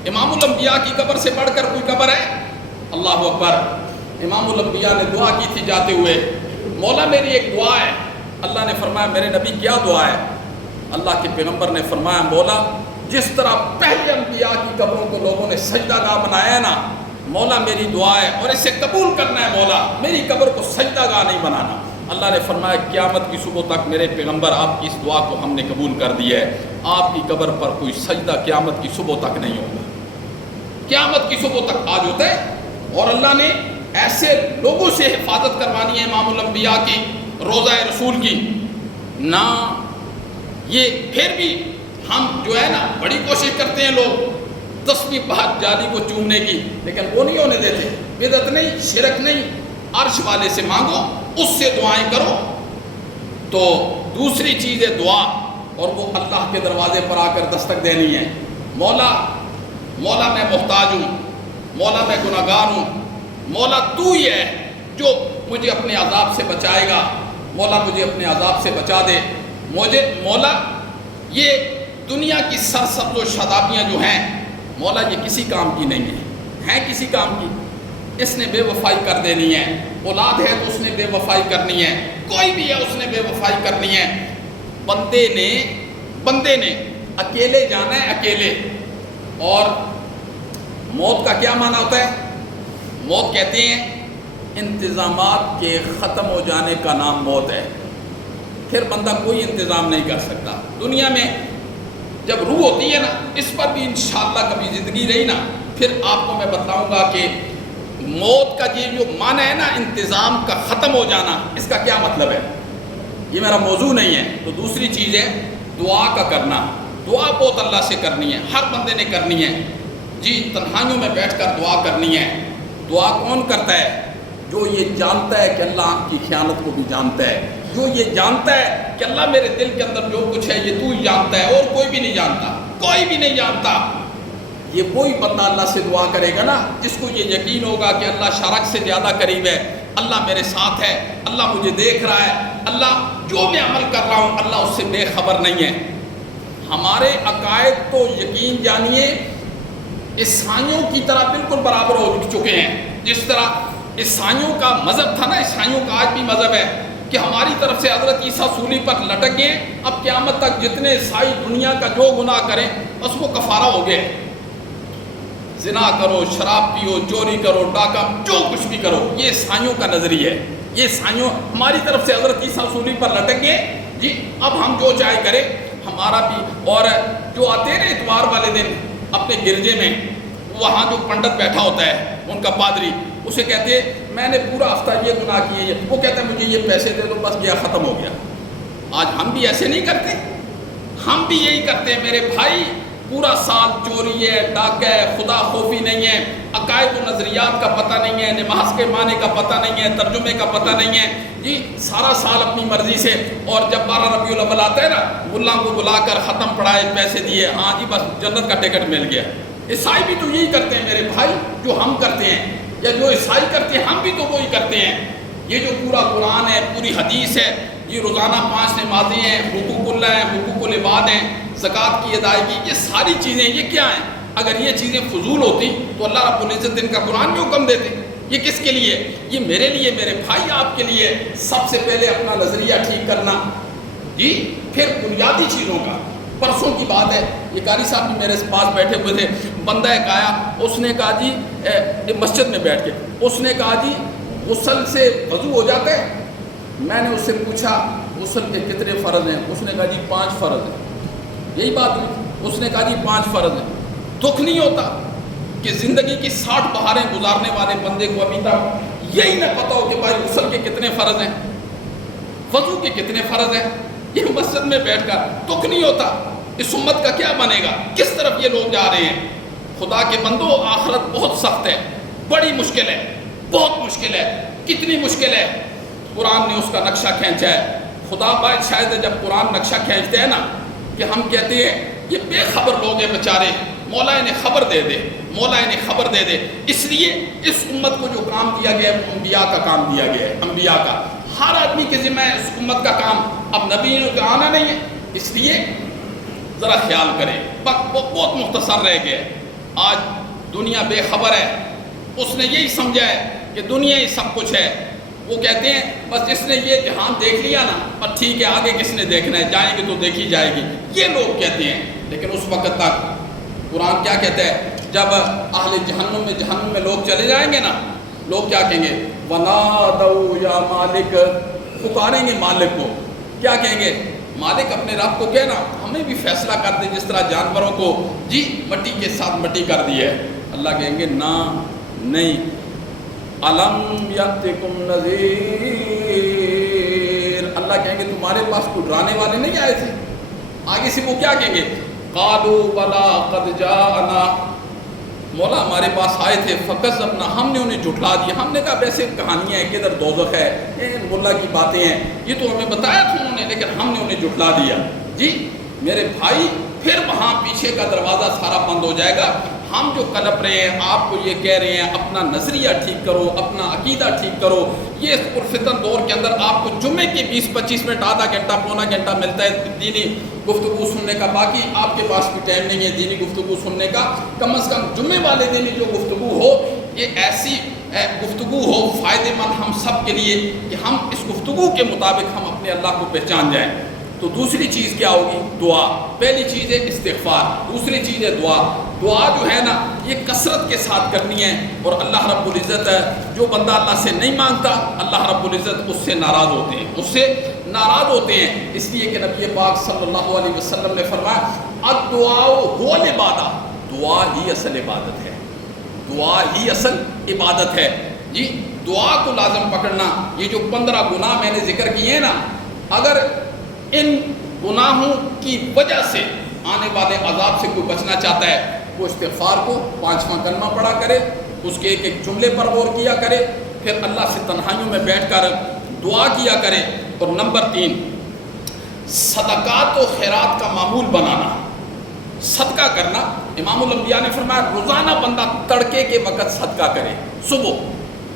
امام الانبیاء کی قبر سے بڑھ کر کوئی قبر ہے؟ اللہ اکبر۔ امام الانبیاء نے دعا کی تھی جاتے ہوئے، مولا میری ایک دعا ہے۔ اللہ نے فرمایا میرے نبی کیا دعا ہے؟ اللہ کے پیغمبر نے فرمایا مولا جس طرح پہلے انبیاء کی قبروں کو لوگوں نے سجدہ گاہ بنایا ہے نا، مولا میری دعا ہے اور اسے قبول کرنا ہے، مولا میری قبر کو سجدہ گاہ نہیں بنانا۔ اللہ نے فرمایا قیامت کی صبح تک میرے پیغمبر آپ کی اس دعا کو ہم نے قبول کر دیا ہے، آپ کی قبر پر کوئی سجدہ قیامت کی صبح تک نہیں ہوگا۔ قیامت کی صبح تک آج ہوتا ہے، اور اللہ نے ایسے لوگوں سے حفاظت کروانی ہے امام الانبیاء کی، روضہ رسول کی نہ۔ یہ پھر بھی ہم جو ہے نا بڑی کوشش کرتے ہیں لوگ تسبیح پاک جالی کو چومنے کی، لیکن وہ نہیں ہونے دیتے۔ بدعت نہیں، شرک نہیں، عرش والے سے مانگو، اس سے دعائیں کرو۔ تو دوسری چیز ہے دعا، اور وہ اللہ کے دروازے پر آ کر دستک دینی ہے۔ مولا میں محتاج ہوں، مولا میں گناہگار ہوں، مولا تو ہی ہے جو مجھے اپنے عذاب سے بچائے گا، مولا مجھے اپنے عذاب سے بچا دے مجھے۔ مولا یہ دنیا کی سرسبز و شادابیاں جو ہیں مولا یہ کسی کام کی نہیں ہیں کسی کام کی۔ اس نے بے وفائی کر دینی ہے، اولاد ہے تو اس نے بے وفائی کرنی ہے، کوئی بھی ہے اس نے بے وفائی کرنی ہے۔ بندے نے اکیلے جانا ہے، اکیلے. اور موت کا کیا معنی ہوتا ہے؟ موت کہتے ہیں انتظامات کے ختم ہو جانے کا نام موت ہے. پھر بندہ کوئی انتظام نہیں کر سکتا. دنیا میں جب روح ہوتی ہے نا، اس پر بھی انشاءاللہ کبھی زندگی رہی نا، پھر آپ کو میں بتاؤں گا کہ موت کا یہ جو معنی ہے نا، انتظام کا ختم ہو جانا، اس کا کیا مطلب ہے. یہ میرا موضوع نہیں ہے. تو دوسری چیز ہے دعا کا کرنا. دعا بہت اللہ سے کرنی ہے، ہر بندے نے کرنی ہے. جی، تنہائیوں میں بیٹھ کر دعا کرنی ہے. دعا کون کرتا ہے؟ جو یہ جانتا ہے کہ اللہ آپ کی خیانت کو بھی جانتا ہے، جو یہ جانتا ہے کہ اللہ میرے دل کے اندر جو کچھ ہے یہ تو ہی جانتا ہے اور کوئی بھی نہیں جانتا، کوئی بھی نہیں جانتا. یہ وہی بندہ اللہ سے دعا کرے گا نا جس کو یہ یقین ہوگا کہ اللہ شرک سے زیادہ قریب ہے، اللہ میرے ساتھ ہے، اللہ مجھے دیکھ رہا ہے، اللہ جو میں عمل کر رہا ہوں اللہ اس سے بے خبر نہیں ہے. ہمارے عقائد تو یقین جانیے عیسائیوں کی طرح بالکل برابر ہو چکے ہیں. جس طرح عیسائیوں کا مذہب تھا نا، عیسائیوں کا آج بھی مذہب ہے کہ ہماری طرف سے حضرت عیسیٰ سولی پر لٹک گئے، اب قیامت تک جتنے عیسائی دنیا کا جو گناہ کریں بس وہ کفارہ ہو گئے. زنا کرو، شراب پیو، چوری کرو، ڈاکہ، جو کچھ بھی کرو، یہ عیسائیوں کا نظریہ ہے. یہ عیسائیوں ہماری طرف سے حضرت عیسیٰ سولی پر لٹک گئے، جی اب ہم جو چاہے کریں ہمارا بھی. اور جو آتے ہیں اتوار والے دن اپنے گرجے میں، وہاں جو پنڈت بیٹھا ہوتا ہے ان کا پادری، اسے کہتے ہیں میں نے پورا ہفتہ یہ گناہ کیے، وہ کہتا ہے مجھے یہ پیسے دے دو، بس گیا ختم ہو گیا. آج ہم بھی ایسے نہیں کرتے، ہم بھی یہی کرتے ہیں میرے بھائی. پورا سال چوری ہے، ڈاکہ ہے، خدا خوفی نہیں ہے، عقائد و نظریات کا پتہ نہیں ہے، نماز کے معنی کا پتہ نہیں ہے، ترجمے کا پتہ نہیں ہے. جی سارا سال اپنی مرضی سے، اور جب 12 ربیع الاول آتا ہے نا، ملا کو بلا کر ختم پڑھائے، پیسے دیے، ہاں جی بس جنت کا ٹکٹ مل گیا. عیسائی بھی تو یہی کرتے ہیں میرے بھائی، جو ہم کرتے ہیں یا جو عیسائی کرتے ہیں ہم بھی تو وہی کرتے ہیں. یہ جو پورا قرآن ہے، پوری حدیث ہے، یہ روزانہ 5 نمازیں ہیں، حقوق اللہ ہیں، حقوق العباد ہیں، زکوٰۃ کی ادائیگی، یہ ساری چیزیں یہ کیا ہیں؟ اگر یہ چیزیں فضول ہوتی تو اللہ رب العزت ان کا قرآن بھی حکم دیتے. یہ کس کے لیے؟ یہ میرے لیے، میرے بھائی آپ کے لیے. سب سے پہلے اپنا نظریہ ٹھیک کرنا، جی پھر بنیادی چیزوں کا. پرسوں کی بات ہے، یہ قاری صاحب بھی میرے پاس بیٹھے ہوئے تھے، بندہ ایک آیا، اس نے کہا جی مسجد میں بیٹھ کے، اس نے کہا جی غسل سے وضو ہو جاتا ہے. میں نے اس سے پوچھا غسل کے کتنے فرض ہیں؟ اس نے کہا جی 5 فرض ہیں. یہی بات ہوئی، اس نے کہا جی 5 فرض ہیں. دکھ نہیں ہوتا کہ زندگی کی 60 بہاریں گزارنے والے بندے کو ابھی تک یہی نہ پتا ہو کہ بھائی غسل کے کتنے فرض ہیں، وضو کے کتنے فرض ہیں؟ یہ مسجد میں بیٹھ کر دکھ نہیں ہوتا؟ اس امت کا کیا بنے گا؟ کس طرف یہ لوگ جا رہے ہیں؟ خدا کے بندو، آخرت بہت سخت ہے، بڑی مشکل ہے، بہت مشکل ہے. کتنی مشکل ہے؟ قرآن نے اس کا نقشہ کھینچا ہے. خدا باید شاید جب قرآن نقشہ کھینچتے ہیں نا کہ ہم کہتے ہیں یہ بے خبر لوگ ہیں بیچارے، مولا انہیں خبر دے دے، مولا انہیں خبر دے دے. اس لیے اس امت کو جو کام دیا گیا ہے انبیاء کا کام دیا گیا ہے، انبیاء کا. ہر آدمی کے ذمہ ہے اس امت کا کام. اب نبیوں کا آنا نہیں ہے، اس لیے ذرا خیال کریں. وقت بہت مختصر رہ گئے. آج دنیا بے خبر ہے، اس نے یہی سمجھا ہے کہ دنیا ہی سب کچھ ہے. وہ کہتے ہیں بس جس نے یہ جہان دیکھ لیا نا، پر ٹھیک ہے آگے کس نے دیکھنا ہے، جائیں گے تو دیکھی جائے گی، یہ لوگ کہتے ہیں. لیکن اس وقت تک قرآن کیا کہتا ہے؟ جب اہل جہنم میں لوگ چلے جائیں گے نا، لوگ کیا کہیں گے؟ وَنَادَوْا يَا مَالِكَ، پکاریں گے مالک کو. کیا کہیں گے؟ مالک اپنے رب کو کہنا ہمیں بھی فیصلہ کر دے جس طرح جانوروں کو جی مٹی کے ساتھ مٹی کر دی ہے. اللہ کہیں گے نا، نہیں. الم یاتکم نذیر، اللہ کہیں گے تمہارے پاس کوئی ڈرانے والے نہیں آئے تھے؟ آگے سے وہ کیا کہیں گے؟ قالوا بلا قد جاءنا، مولا ہمارے پاس آئے تھے، فکذبنا، ہم نے انہیں جھٹلا دیا. ہم نے کہا ویسے کہانیاں ہیں، کدھر دوزخ ہے، یہ مولا کی باتیں ہیں، یہ تو ہمیں بتایا تھا انہوں نے، لیکن ہم نے انہیں جھٹلا دیا. جی میرے بھائی، پھر وہاں پیچھے کا دروازہ سارا بند ہو جائے گا. ہم جو کلپ رہے ہیں، آپ کو یہ کہہ رہے ہیں اپنا نظریہ ٹھیک کرو، اپنا عقیدہ ٹھیک کرو. یہ پرفتن دور کے اندر آپ کو جمعے کے 20-25 منٹ، آدھا گھنٹہ، پونا گھنٹہ ملتا ہے دینی گفتگو سننے کا. باقی آپ کے پاس بھی ٹائم نہیں ہے دینی گفتگو سننے کا. کم از کم جمعے والے دن جو گفتگو ہو، یہ ایسی گفتگو ہو فائدہ مند ہم سب کے لیے کہ ہم اس گفتگو کے مطابق ہم اپنے اللہ کو پہچان جائیں. تو دوسری چیز کیا ہوگی؟ دعا۔ پہلی چیز ہے استغفار، دوسری چیز ہے دعا۔ دعا جو ہے نا یہ کثرت کے ساتھ کرنی ہے، اور اللہ رب العزت جو بندہ اللہ سے نہیں مانگتا اللہ رب العزت اس سے ناراض ہوتے ہیں، اس سے ناراض ہوتے ہیں۔ اس لیے کہ نبی پاک صلی اللہ علیہ وسلم نے فرمایا الدعاء هو العبادہ، دعا ہی اصل عبادت ہے، دعا ہی اصل عبادت ہے۔ جی دعا کو لازم پکڑنا۔ یہ جو 15 گناہ میں نے ذکر کیے ہیں نا، اگر ان گناہوں کی وجہ سے آنے والے عذاب سے کوئی بچنا چاہتا ہے، وہ استغفار کو 5واں کلمہ پڑھا کرے، اس کے ایک ایک جملے پر غور کیا کرے، پھر اللہ سے تنہائیوں میں بیٹھ کر دعا کیا کرے۔ اور نمبر 3 صدقات و خیرات کا معمول بنانا، صدقہ کرنا۔ امام الانبیاء نے فرمایا روزانہ بندہ تڑکے کے وقت صدقہ کرے، صبح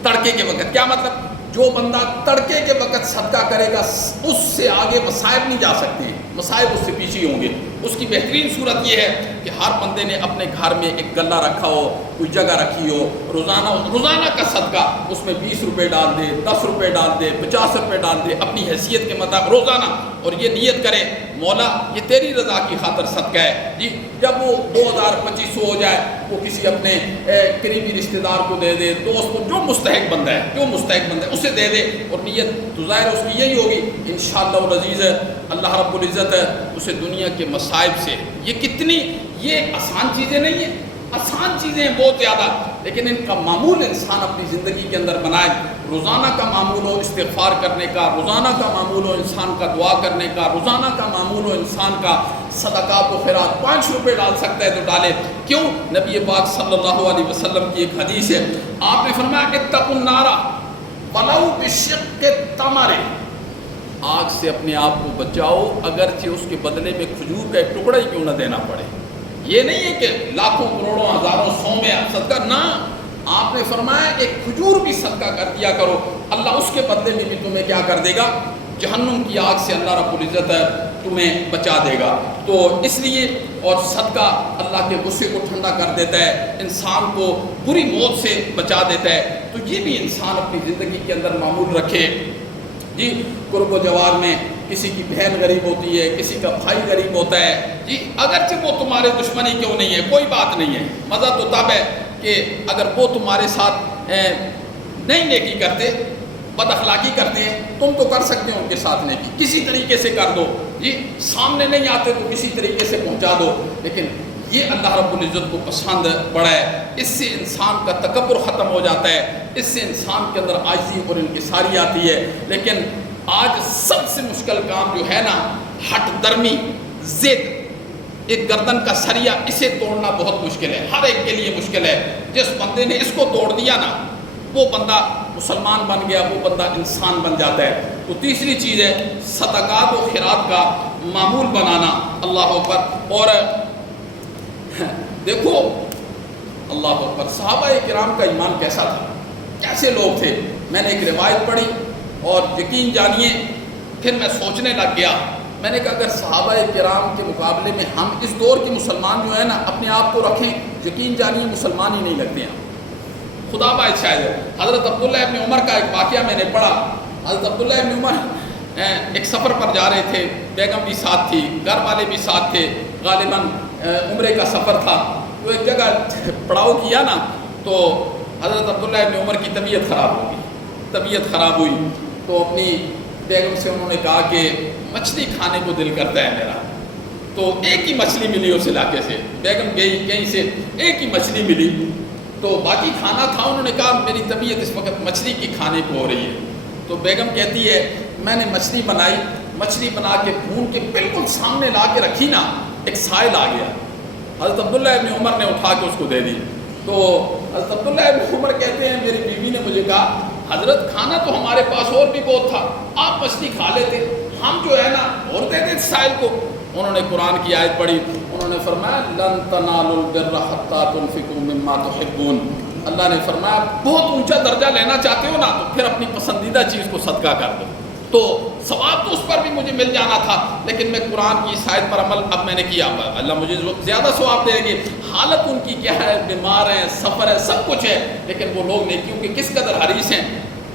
تڑکے کے وقت۔ کیا مطلب؟ جو بندہ تڑکے کے وقت صدقہ کرے گا اس سے آگے مصائب نہیں جا سکتے ہیں، مصائب اس سے پیچھے ہوں گے۔ اس کی بہترین صورت یہ ہے کہ ہر بندے نے اپنے گھر میں ایک گلہ رکھا ہو، کوئی جگہ رکھی ہو، روزانہ کا صدقہ اس میں 20 روپے ڈال دے، 10 روپے ڈال دے، 50 روپے ڈال دے، اپنی حیثیت کے مطابق روزانہ، اور یہ نیت کرے مولا یہ تیری رضا کی خاطر صدقہ ہے۔ جی جب وہ 2000-2500 ہو جائے وہ کسی اپنے قریبی رشتہ دار کو دے دے، دوست کو، جو مستحق بندہ ہے اسے دے دے، اور نیت تو ظاہر اس کی یہی ہوگی انشاءاللہ العزیز اللہ رب العزت اسے دنیا کے مصائب سے، یہ آسان چیزیں نہیں ہیں، آسان چیزیں ہیں بہت زیادہ، لیکن ان کا معمول انسان اپنی زندگی کے اندر بنائے۔ روزانہ کا معمول ہو استغفار کرنے کا، روزانہ کا معمول ہو انسان کا دعا کرنے کا، روزانہ کا معمول ہو انسان کا صدقات و خیرات۔ 5 روپے ڈال سکتا ہے تو ڈالے۔ کیوں؟ نبی پاک صلی اللہ علیہ وسلم کی ایک حدیث ہے، آپ نے فرمایا اتقوا النار ولو بشق تمر، آگ سے اپنے آپ کو بچاؤ اگرچہ اس کے بدلے میں کھجور کا ایک ٹکڑا ہی کیوں نہ دینا پڑے۔ یہ نہیں ہے کہ لاکھوں کروڑوں ہزاروں 100 میں صدقہ، نہ، آپ نے فرمایا ایک کھجور بھی صدقہ کر دیا کرو، اللہ اس کے بدلے میں بھی تمہیں کیا کر دے گا؟ جہنم کی آگ سے اللہ رب العزت تمہیں بچا دے گا۔ تو اس لیے، اور صدقہ اللہ کے غصے کو ٹھنڈا کر دیتا ہے، انسان کو بری موت سے بچا دیتا ہے۔ تو یہ بھی انسان اپنی زندگی کے اندر معمول رکھے۔ جی قرب و جوار میں کسی کی بہن غریب ہوتی ہے، کسی کا بھائی غریب ہوتا ہے، جی اگرچہ وہ تمہارے دشمنی کیوں نہیں ہے، کوئی بات نہیں ہے، مزہ تو تب ہے کہ اگر وہ تمہارے ساتھ نہیں نیکی کرتے، بد اخلاقی کرتے ہیں، تم تو کر سکتے ہو ان کے ساتھ نیکی، کسی طریقے سے کر دو، جی سامنے نہیں آتے تو کسی طریقے سے پہنچا دو، لیکن یہ اللہ رب العزت کو پسند پڑا ہے۔ اس سے انسان کا تکبر ختم ہو جاتا ہے، اس سے انسان کے اندر عاجزی اور انکساری آتی ہے۔ لیکن آج سب سے مشکل کام جو ہے نا، ہٹ درمی، ضد، ایک گردن کا سریا، اسے توڑنا بہت مشکل ہے، ہر ایک کے لیے مشکل ہے۔ جس بندے نے اس کو توڑ دیا نا، وہ بندہ مسلمان بن گیا، وہ بندہ انسان بن جاتا ہے۔ تو تیسری چیز ہے صدقات و خیرات کا معمول بنانا۔ اللہ اکبر۔ اور دیکھو اللہ اکبر، صحابہ کرام کا ایمان کیسا تھا، کیسے لوگ تھے۔ میں نے ایک روایت پڑھی اور یقین جانیے پھر میں سوچنے لگ گیا، میں نے کہا اگر صحابہ کرام کے مقابلے میں ہم اس دور کے مسلمان جو ہے نا اپنے آپ کو رکھیں، یقین جانیے مسلمان ہی نہیں لگتے ہیں۔ خدا باعث شاید حضرت عبداللہ ابن عمر کا ایک واقعہ میں نے پڑھا۔ حضرت عبداللہ ابن عمر ایک سفر پر جا رہے تھے، بیگم بھی ساتھ تھی، گھر والے بھی ساتھ تھے، غالباً عمرے کا سفر تھا۔ تو ایک جگہ پڑاؤ کیا نا، تو حضرت عبداللہ ابن عمر کی طبیعت خراب ہوئی، تو اپنی بیگم سے انہوں نے کہا کہ مچھلی کھانے کو دل کرتا ہے میرا۔ تو ایک ہی مچھلی ملی اس علاقے سے، بیگم گئی کہیں سے، ایک ہی مچھلی ملی، تو باقی کھانا تھا، انہوں نے کہا میری طبیعت اس وقت مچھلی کی کھانے کو ہو رہی ہے۔ تو بیگم کہتی ہے میں نے مچھلی بنائی، مچھلی بنا کے بھون کے بالکل سامنے لا کے رکھی نا، ایک سائل آ گیا، حضرت عبداللہ ابن عمر نے اٹھا کے اس کو دے دی۔ تو حضرت عبداللہ ابن عمر کہتے ہیں میری بیوی نے مجھے کہا حضرت کھانا تو ہمارے پاس اور بھی بہت تھا، آپ مچھلی کھا لیتے، ہم جو ہے نا اور دے دیں سائل کو۔ انہوں نے قرآن کی آیت پڑھی، انہوں نے فرمایا لن تنالوا البر حتى تنفقوا مما تحبون۔ اللہ نے فرمایا بہت اونچا درجہ لینا چاہتے ہو نا تو پھر اپنی پسندیدہ چیز کو صدقہ کر دو۔ تو ثواب تو اس پر بھی مجھے مل جانا تھا، لیکن میں قرآن کی اس آیت پر عمل اب میں نے کیا، اللہ مجھے زیادہ ثواب دے گی۔ حالت ان کی کیا ہے، بیمار ہیں، سفر ہے، سب کچھ ہے، لیکن وہ لوگ نیکیوں کے کس قدر حریص ہیں۔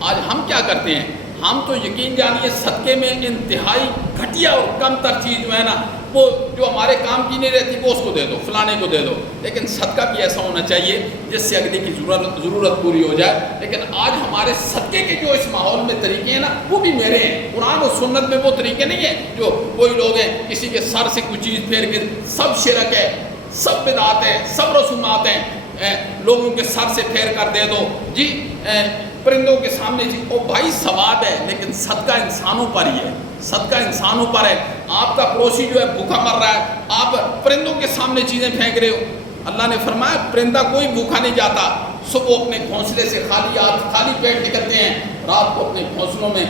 آج ہم کیا کرتے ہیں، ہم تو یقین جانیے صدقے میں انتہائی گھٹیا اور کم تر چیز جو ہے نا وہ جو ہمارے کام کی نہیں رہتی وہ اس کو دے دو، فلانے کو دے دو، لیکن صدقہ بھی ایسا ہونا چاہیے جس سے اگلے کی ضرورت پوری ہو جائے۔ لیکن آج ہمارے صدقے کے جو اس ماحول میں طریقے ہیں نا وہ بھی میرے ہیں، قرآن و سنت میں وہ طریقے نہیں ہیں جو کوئی لوگ ہیں کسی کے سر سے کوئی چیز پھیر کے، سب شرک ہے، سب بدعات ہے، سب رسومات ہیں، لوگوں کے سر سے پھیر کر دے دو جی، پرندوں کے سامنے جی، او بھائی ثواب ہے لیکن صدقہ انسانوں پر ہی ہے، صدقہ انسانوں پر ہے۔ آپ کا پڑوسی جو ہے بھوکا مر رہا ہے، آپ پرندوں کے سامنے چیزیں پھینک رہے ہو۔ اللہ نے فرمایا پرندہ کوئی بھوکا نہیں جاتا، صبح اپنے گھونسلے سے خالی پیٹ نکلتے ہیں، رات کو اپنے گھونسلوں میں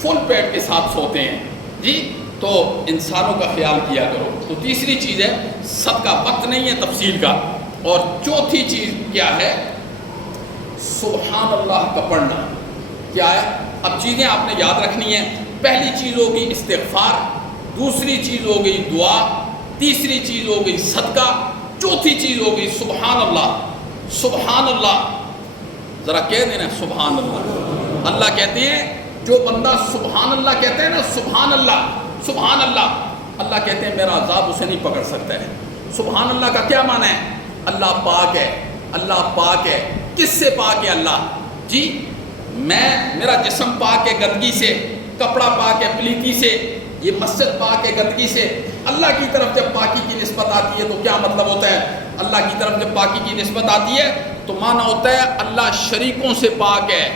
فل پیٹ کے ساتھ سوتے ہیں جی۔ تو انسانوں کا خیال کیا کرو۔ تو تیسری چیز ہے صدقہ، وقت نہیں ہے تفصیل کا۔ اور چوتھی چیز کیا ہے؟ سبحان اللہ کا پڑھنا۔ کیا ہے؟ اب چیزیں آپ نے یاد رکھنی ہیں۔ پہلی چیز ہوگی استغفار، دوسری چیز ہو گئی دعا، تیسری چیز ہو گئی صدقہ، چوتھی چیز ہو گئی سبحان اللہ۔ سبحان اللہ، ذرا کہہ دینا سبحان اللہ۔ اللہ کہتے ہیں جو بندہ سبحان اللہ کہتے ہیں نا، سبحان اللہ سبحان اللہ، اللہ کہتے ہیں میرا عذاب اسے نہیں پکڑ سکتا ہے۔ سبحان اللہ کا کیا معنی ہے؟ اللہ پاک ہے، اللہ پاک ہے۔ کس سے پاک ہے اللہ؟ جی میرا جسم پاک ہے گندگی سے، کپڑا پاک ہے پلیتی سے، یہ مسجد پاک ہے گندگی سے۔ اللہ کی طرف جب پاکی کی نسبت آتی ہے تو کیا مطلب ہوتا ہے؟ اللہ کی طرف جب پاکی کی نسبت آتی ہے تو معنی ہوتا ہے اللہ شریکوں سے پاک ہے،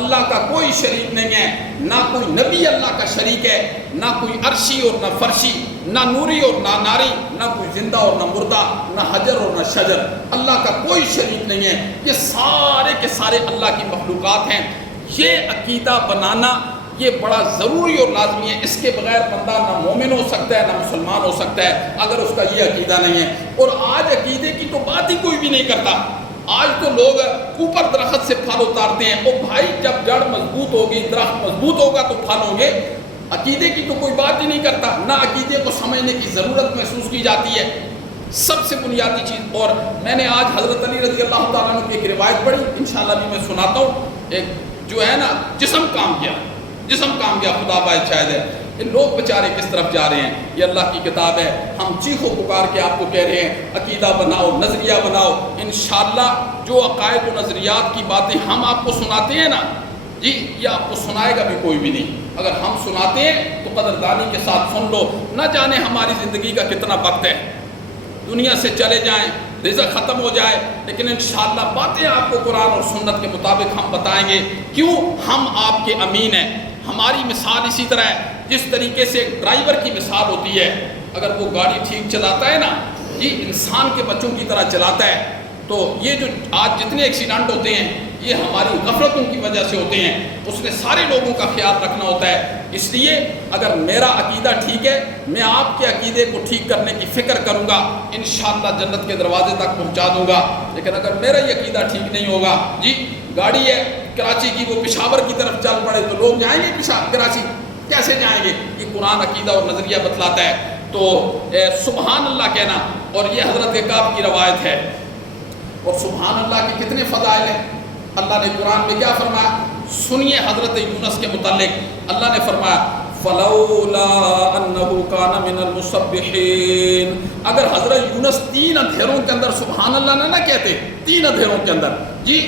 اللہ کا کوئی شریک نہیں ہے، نہ کوئی نبی اللہ کا شریک ہے، نہ کوئی عرشی اور نہ فرشی، نہ نوری اور نہ ناری، نہ کوئی زندہ اور نہ مردہ، نہ حجر اور نہ شجر، اللہ کا کوئی شریک نہیں ہے۔ یہ سارے کے سارے اللہ کی مخلوقات ہیں۔ یہ عقیدہ بنانا یہ بڑا ضروری اور لازمی ہے، اس کے بغیر بندہ نہ مومن ہو سکتا ہے نہ مسلمان ہو سکتا ہے اگر اس کا یہ عقیدہ نہیں ہے۔ اور آج عقیدے کی تو بات ہی کوئی بھی نہیں کرتا۔ آج تو لوگ اوپر درخت سے پھل اتارتے ہیں، او بھائی جب جڑ مضبوط ہوگی، درخت مضبوط ہوگا تو پھل ہوں گے۔ عقیدے کی تو کوئی بات ہی نہیں کرتا، نہ عقیدے کو سمجھنے کی ضرورت محسوس کی جاتی ہے۔ سب سے بنیادی چیز، اور میں نے آج حضرت علی رضی اللہ تعالیٰ عنہ کی ایک روایت پڑھی، انشاءاللہ بھی میں سناتا ہوں۔ ایک جو ہے نا جسم کام گیا، خدا باعث شاید ہے۔ یہ لوگ بیچارے کس طرف جا رہے ہیں؟ یہ اللہ کی کتاب ہے، ہم چیخو پکار کے آپ کو کہہ رہے ہیں عقیدہ بناؤ، نظریہ بناؤ۔ انشاءاللہ جو عقائد و نظریات کی باتیں ہم آپ کو سناتے ہیں نا جی، یہ آپ کو سنائے گا بھی کوئی بھی نہیں۔ اگر ہم سناتے ہیں تو قدردانی کے ساتھ سن لو، نہ جانے ہماری زندگی کا کتنا وقت ہے، دنیا سے چلے جائیں، رزق ختم ہو جائے، لیکن انشاءاللہ باتیں آپ کو قرآن اور سنت کے مطابق ہم بتائیں گے۔ کیوں؟ ہم آپ کے امین ہیں۔ ہماری مثال اسی طرح ہے جس طریقے سے ایک ڈرائیور کی مثال ہوتی ہے، اگر وہ گاڑی ٹھیک چلاتا ہے نا جی، انسان کے بچوں کی طرح چلاتا ہے، تو یہ جو آج جتنے ایکسیڈنٹ ہوتے ہیں یہ ہماری غفلتوں کی وجہ سے ہوتے ہیں۔ اس نے سارے لوگوں کا خیال رکھنا ہوتا ہے۔ اس لیے اگر میرا عقیدہ ٹھیک ہے، میں آپ کے عقیدے کو ٹھیک کرنے کی فکر کروں گا، انشاءاللہ جنت کے دروازے تک پہنچا دوں گا۔ لیکن اگر میرا یہ عقیدہ ٹھیک نہیں ہوگا جی، گاڑی ہے کراچی کی، وہ پشاور کی طرف چل پڑے تو لوگ جائیں گے کراچی؟ کیسے جائیں گے؟ یہ قرآن عقیدہ اور نظریہ بتلاتا ہے۔ تو سبحان اللہ کہنا، اور یہ حضرت کعب کی روایت ہے۔ اور سبحان اللہ کے کتنے فضائل ہیں۔ اللہ نے قرآن میں کیا فرمایا؟ سنیے حضرت یونس کے متعلق۔ اللہ نے فرمایا فلولا انه كان من المسبحين، اگر حضرت یونس 3 اندھیروں کے اندر سبحان اللہ نہ کہتے، 3 اندھیروں کے اندر جی،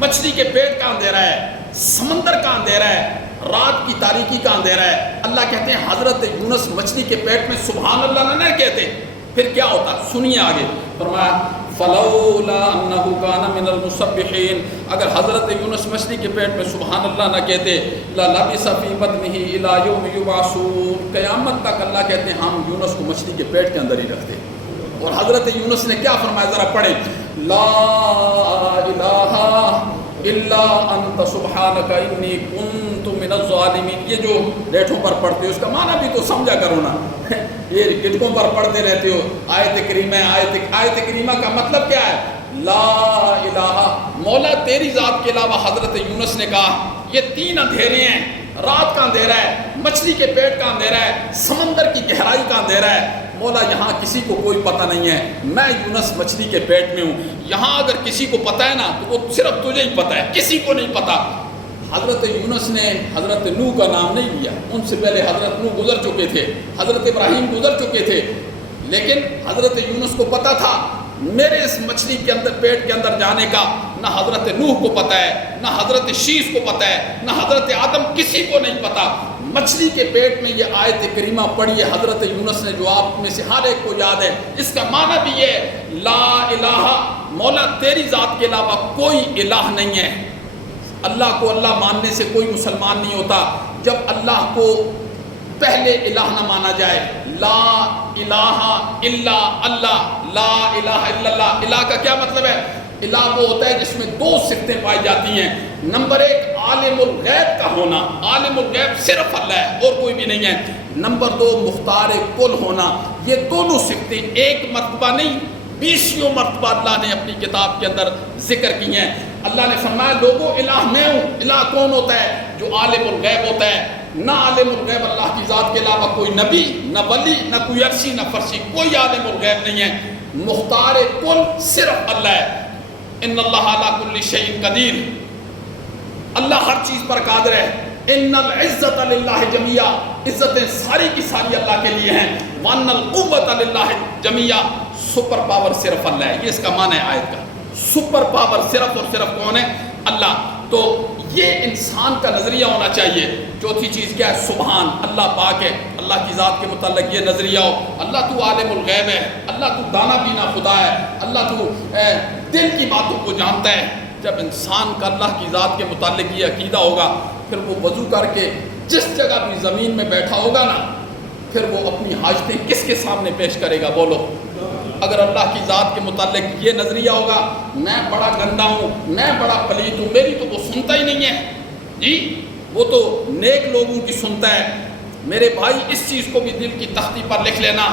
مچھلی کے پیٹ کا اندھیرا ہے، سمندر کا اندھیرا ہے، رات کی تاریکی کا اندھیرا ہے، اللہ کہتے ہیں حضرت یونس مچھلی کے پیٹ میں سبحان اللہ نہ کہتے پھر کیا ہوتا؟ سنیے آگے فرمایا فلولا انه كان من المسبحين، اگر حضرت یونس مچھلی کے پیٹ میں سبحان اللہ نہ کہتے للبث في بطنه الى يوم يبعثون، قیامت تک اللہ کہتے ہیں ہم یونس کو مچھلی کے پیٹ کے اندر ہی رکھتے۔ اور حضرت یونس نے کیا فرمایا؟ ذرا پڑھیں، لا الہ الا انت سبحانک انی کنت من الظالمین۔ یہ جو لیٹھوں پر پڑھتے ہو اس کا معنی بھی تو سمجھا کرو نا، یہ گٹکوں پر پڑھتے رہتے ہو۔ آیت کریمہ کا مطلب کیا ہے؟ لا الہ، مولا تیری ذات کے علاوہ۔ حضرت یونس نے کہا یہ 3 اندھیرے ہیں، رات کا اندھیرا ہے، مچھلی کے پیٹ کا اندھیرا ہے، سمندر کی گہرائی کا اندھیرا ہے۔ مولا یہاں کسی کو کوئی پتہ نہیں ہے، میں یونس مچھلی کے پیٹ میں ہوں۔ یہاں اگر کسی کو پتہ ہے نا تو وہ صرف تجھے ہی پتہ ہے، کسی کو نہیں پتہ۔ حضرت یونس نے حضرت نوح کا نام نہیں لیا، ان سے پہلے حضرت نوح گزر چکے تھے، حضرت ابراہیم گزر چکے تھے، لیکن حضرت یونس کو پتہ تھا میرے اس مچھلی کے اندر پیٹ کے اندر جانے کا نہ حضرت نوح کو پتہ ہے، نہ حضرت شیش کو پتہ ہے، نہ حضرت آدم، کسی کو نہیں پتہ۔ مچھلی کے پیٹ میں یہ آیت کریمہ پڑھی ہے حضرت یونس نے، جو آپ میں سے ہر ایک کو یاد ہے۔ اس کا معنی بھی یہ ہے لا الہ، مولا تیری ذات کے علاوہ کوئی الہ نہیں ہے۔ اللہ کو اللہ ماننے سے کوئی مسلمان نہیں ہوتا جب اللہ کو پہلے الہ نہ مانا جائے۔ لا الہ الا اللہ، لا الہ الا اللہ۔ الہ کا کیا مطلب ہے؟ الہ وہ ہوتا ہے جس میں دو صفتیں پائی جاتی ہیں۔ نمبر ایک عالم الغیب کا ہونا، عالم الغیب صرف اللہ ہے اور کوئی بھی نہیں ہے۔ نمبر دو مختار کل ہونا۔ یہ دونوں صفتیں ایک مرتبہ نہیں 20 مرتبہ اللہ نے اپنی کتاب کے اندر ذکر کی ہیں۔ اللہ نے فرمایا لوگوں الہ میں ہوں۔ الہ کون ہوتا ہے؟ جو عالم الغیب ہوتا ہے۔ نہ عالم الغیب اللہ کی ذات کے علاوہ کوئی نبی، نہ ولی، نہ کوئی عرشی، نہ فرشی، کوئی عالم الغیب نہیں ہے۔ مختار کل صرف اللہ ہے۔ ان اللہ علی کل شیء قدیر، اللہ ہر چیز پر قادر ہے۔ ان العزت للہ جمیعا، عزتیں ساری کی ساری اللہ کے لیے ہیں۔ وان القوت للہ جمیعا، سپر پاور صرف اللہ ہے۔ یہ اس کا معنی ہے آیت کا، سپر پاور صرف اور صرف کون ہے؟ اللہ۔ تو یہ انسان کا نظریہ ہونا چاہیے۔ چوتھی چیز کیا ہے؟ سبحان، اللہ پاک ہے۔ اللہ کی ذات کے متعلق یہ نظریہ ہو، اللہ تو عالم الغیب ہے، اللہ تو دانا بینا خدا ہے، اللہ تو دل کی باتوں کو جانتا ہے۔ جب انسان کا اللہ کی ذات کے متعلق یہ عقیدہ ہوگا، پھر وہ وضو کر کے جس جگہ بھی زمین میں بیٹھا ہوگا نا، پھر وہ اپنی حاجتیں کس کے سامنے پیش کرے گا؟ بولو۔ اگر اللہ کی ذات کے متعلق یہ نظریہ ہوگا میں بڑا گندا ہوں، میں بڑا پلیت ہوں، میری تو وہ سنتا ہی نہیں ہے، جی وہ تو نیک لوگوں کی سنتا ہے۔ میرے بھائی اس چیز کو بھی دل کی تختی پر لکھ لینا،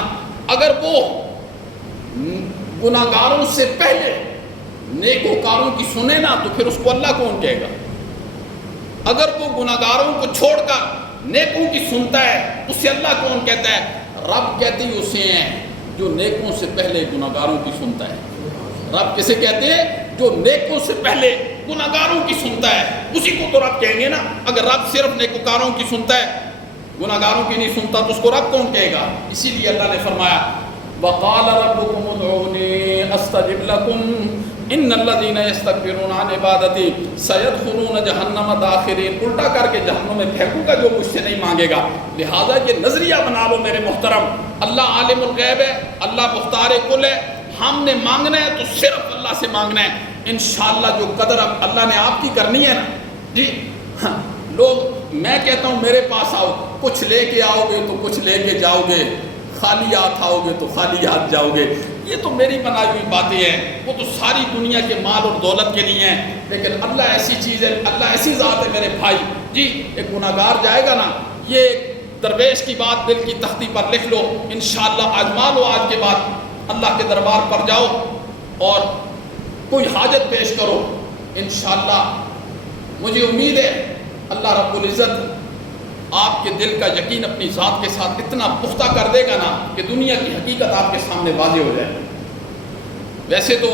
اگر وہ گناہگاروں سے پہلے نیکوکاروں کی سنے نا تو پھر اس کو اللہ کون کہے گا؟ اگر وہ گناہگاروں کو چھوڑ کر نیکوں کی سنتا ہے اسے اللہ کون کہتا ہے؟ رب کہتے ہی اسے ہیں جو نیکوں سے پہلے گناہگاروں کی سنتا ہے۔ رب کسے کہتے ہیں؟ جو نیکوں سے پہلے گناہگاروں کی سنتا ہے، اسی کو تو رب کہیں گے نا۔ اگر رب صرف نیکوکاروں کی سنتا ہے، گناہگاروں کی نہیں سنتا، تو اس کو رب کون کہے گا؟ اسی لیے اللہ نے فرمایا وَقَالَ رَبُّكُمُ ادْعُونِي أَسْتَجِبْ لَكُمْ إِنَّ الَّذِينَ يَسْتَكْبِرُونَ عَنْ عِبَادَتِي سَيَدْخُلُونَ جَهَنَّمَ دَاخِرِينَ، الٹا کر کے جہنم میں پھینکوں گا جو مجھ سے نہیں مانگے گا۔ لہٰذا یہ نظریہ بنا لو میرے محترم، اللہ عالم الغیب ہے، اللہ مختار کل ہے، ہم نے مانگنا ہے تو صرف اللہ سے مانگنا ہے۔ انشاءاللہ جو قدر اللہ نے آپ کی کرنی ہے نا، جی لوگ میں کہتا ہوں میرے پاس آؤ، کچھ لے کے آؤ گے تو کچھ لے کے جاؤ گے، خالی ہاتھ آؤ گے تو خالی ہاتھ جاؤ گے۔ یہ تو میری بنائی ہوئی باتیں ہیں، وہ تو ساری دنیا کے مال اور دولت کے لیے ہیں، لیکن اللہ ایسی چیز ہے، اللہ ایسی ذات ہے میرے بھائی۔ جی ایک گناہگار جائے گا نا، یہ درویش کی بات دل کی تختی پر لکھ لو، انشاءاللہ آزما لو، آج کے بعد اللہ کے دربار پر جاؤ اور کوئی حاجت پیش کرو، انشاءاللہ مجھے امید ہے اللہ رب العزت آپ کے دل کا یقین اپنی ذات کے ساتھ اتنا پختہ کر دے گا نا کہ دنیا کی حقیقت آپ کے سامنے واضح ہو جائے۔ ویسے تو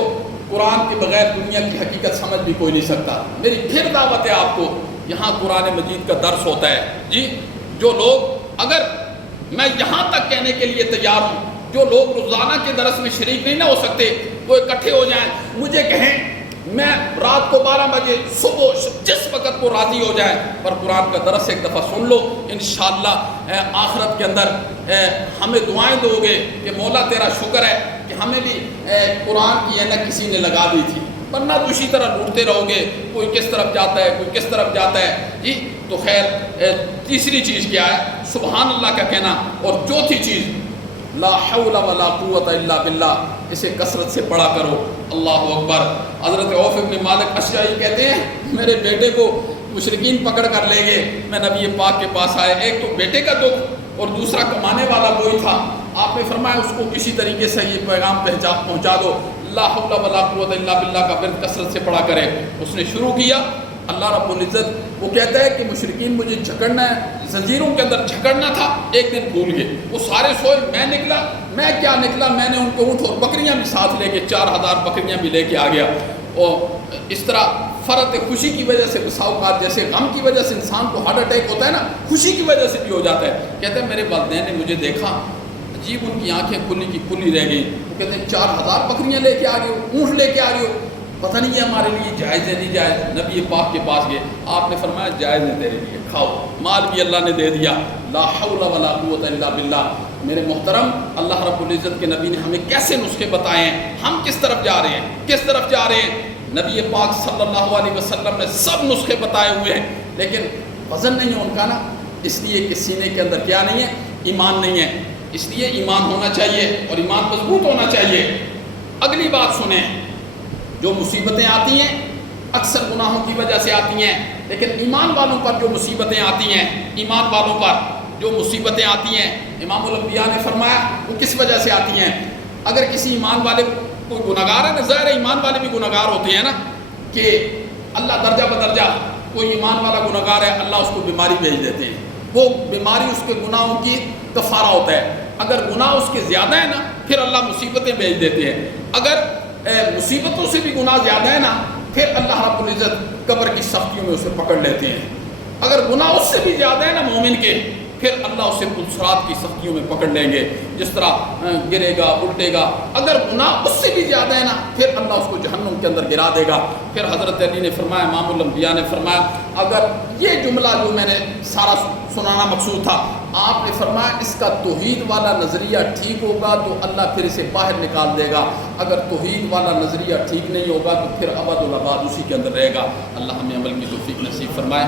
قرآن کے بغیر دنیا کی حقیقت سمجھ بھی کوئی نہیں سکتا۔ میری پھر دعوت ہے آپ کو، یہاں قرآن مجید کا درس ہوتا ہے۔ جی جو لوگ، اگر میں یہاں تک کہنے کے لیے تیار ہوں، جو لوگ روزانہ کے درس میں شریک نہیں نہ ہو سکتے وہ اکٹھے ہو جائیں، مجھے کہیں، میں رات کو 12 بجے، صبح جس وقت کو راضی ہو جائے، پر قرآن کا درس ایک دفعہ سن لو، انشاءاللہ آخرت کے اندر ہمیں دعائیں دو گے کہ مولا تیرا شکر ہے کہ ہمیں بھی قرآن کی اینا کسی نے لگا دی تھی، ورنہ تو اسی طرح لوٹتے رہو گے، کوئی کس طرف جاتا ہے، کوئی کس طرف جاتا ہے۔ جی تو خیر تیسری چیز کیا ہے؟ سبحان اللہ کا کہنا، اور چوتھی چیز لا حول ولا قوت الا باللہ، اسے کثرت سے پڑھا کرو۔ اللہ اکبر۔ حضرت عوف بن مالک اشجعی کہتے ہیں میرے بیٹے کو مشرکین پکڑ کر لے گئے، میں نبی پاک کے پاس آئے، ایک تو بیٹے کا دکھ اور دوسرا کمانے والا وہی تھا، آپ نے فرمایا اس کو کسی طریقے سے یہ پیغام پہنچا دو، لا حول ولا قوت الا باللہ کا ورد کثرت سے پڑھا کرے۔ اس نے شروع کیا، اللہ رب العزت وہ کہتا ہے کہ مشرکین مجھے جھکڑنا ہے، زنجیروں کے اندر جھکڑنا تھا، ایک دن بھول گئے، وہ سارے سوئے، میں نکلا، میں کیا نکلا، میں نے ان کو اونٹ اور بکریاں بھی ساتھ لے کے 4000 بکریاں بھی لے کے آ گیا، اور اس طرح فرط خوشی کی وجہ سے بسا اوقات جیسے غم کی وجہ سے انسان کو ہارٹ اٹیک ہوتا ہے نا، خوشی کی وجہ سے بھی ہو جاتا ہے۔ کہتے ہیں میرے والدین نے مجھے دیکھا، عجیب ان کی آنکھیں کھلی کی کھلی رہ گئی۔ وہ کہتے ہیں 4000 بکریاں لے کے آ گئے ہو، اونٹ لے کے آ گئے ہو، پتہ نہیں ہے ہمارے لیے جائز ہے نہیں جائز۔ نبی پاک کے پاس گئے، آپ نے فرمایا جائز ہے تیرے لیے، کھاؤ، مال بھی اللہ نے دے دیا۔ لا حول ولا قوت الا باللہ۔ میرے محترم، اللہ رب العزت کے نبی نے ہمیں کیسے نسخے بتائے ہیں، ہم کس طرف جا رہے ہیں، کس طرف جا رہے ہیں۔ نبی پاک صلی اللہ علیہ وسلم نے سب نسخے بتائے ہوئے ہیں، لیکن وزن نہیں ہے ان کا نا، اس لیے کہ سینے کے اندر کیا نہیں ہے، ایمان نہیں ہے۔ اس لیے ایمان ہونا چاہیے اور ایمان مضبوط ہونا چاہیے۔ اگلی بات سنیں، جو مصیبتیں آتی ہیں اکثر گناہوں کی وجہ سے آتی ہیں، لیکن ایمان والوں پر جو مصیبتیں آتی ہیں، ایمان والوں پر جو مصیبتیں آتی ہیں، امام الانبیاء نے فرمایا وہ کس وجہ سے آتی ہیں۔ اگر کسی ایمان والے کوئی گناہگار ہے نا، ظاہر ہے ایمان والے بھی گناہگار ہوتے ہیں نا، کہ اللہ درجہ بدرجہ، کوئی ایمان والا گناہگار ہے اللہ اس کو بیماری بھیج دیتے ہیں، وہ بیماری اس کے گناہوں کی کفارہ ہوتا ہے۔ اگر گناہ اس کے زیادہ ہے نا پھر اللہ مصیبتیں بھیج دیتے ہیں۔ اگر مصیبتوں سے بھی گناہ زیادہ ہے نا پھر اللہ رب العزت قبر کی سختیوں میں اسے پکڑ لیتے ہیں۔ اگر گناہ اس سے بھی زیادہ ہے نا مومن کے، پھر اللہ اسے پلسرات کی سختیوں میں پکڑ لیں گے، جس طرح گرے گا، الٹے گا۔ اگر گناہ اس سے بھی زیادہ ہے نا پھر اللہ اس کو جہنم کے اندر گرا دے گا۔ پھر حضرت علی نے فرمایا، امام الانبیاء نے فرمایا، اگر یہ جملہ جو میں نے سارا سنانا مقصود تھا، آپ نے فرمایا اس کا توحید والا نظریہ ٹھیک ہوگا تو اللہ پھر اسے باہر نکال دے گا، اگر توحید والا نظریہ ٹھیک نہیں ہوگا تو پھر ابد الاباد اسی کے اندر رہے گا۔ اللہ ہمیں عمل کی توفیق نصیب فرمائے۔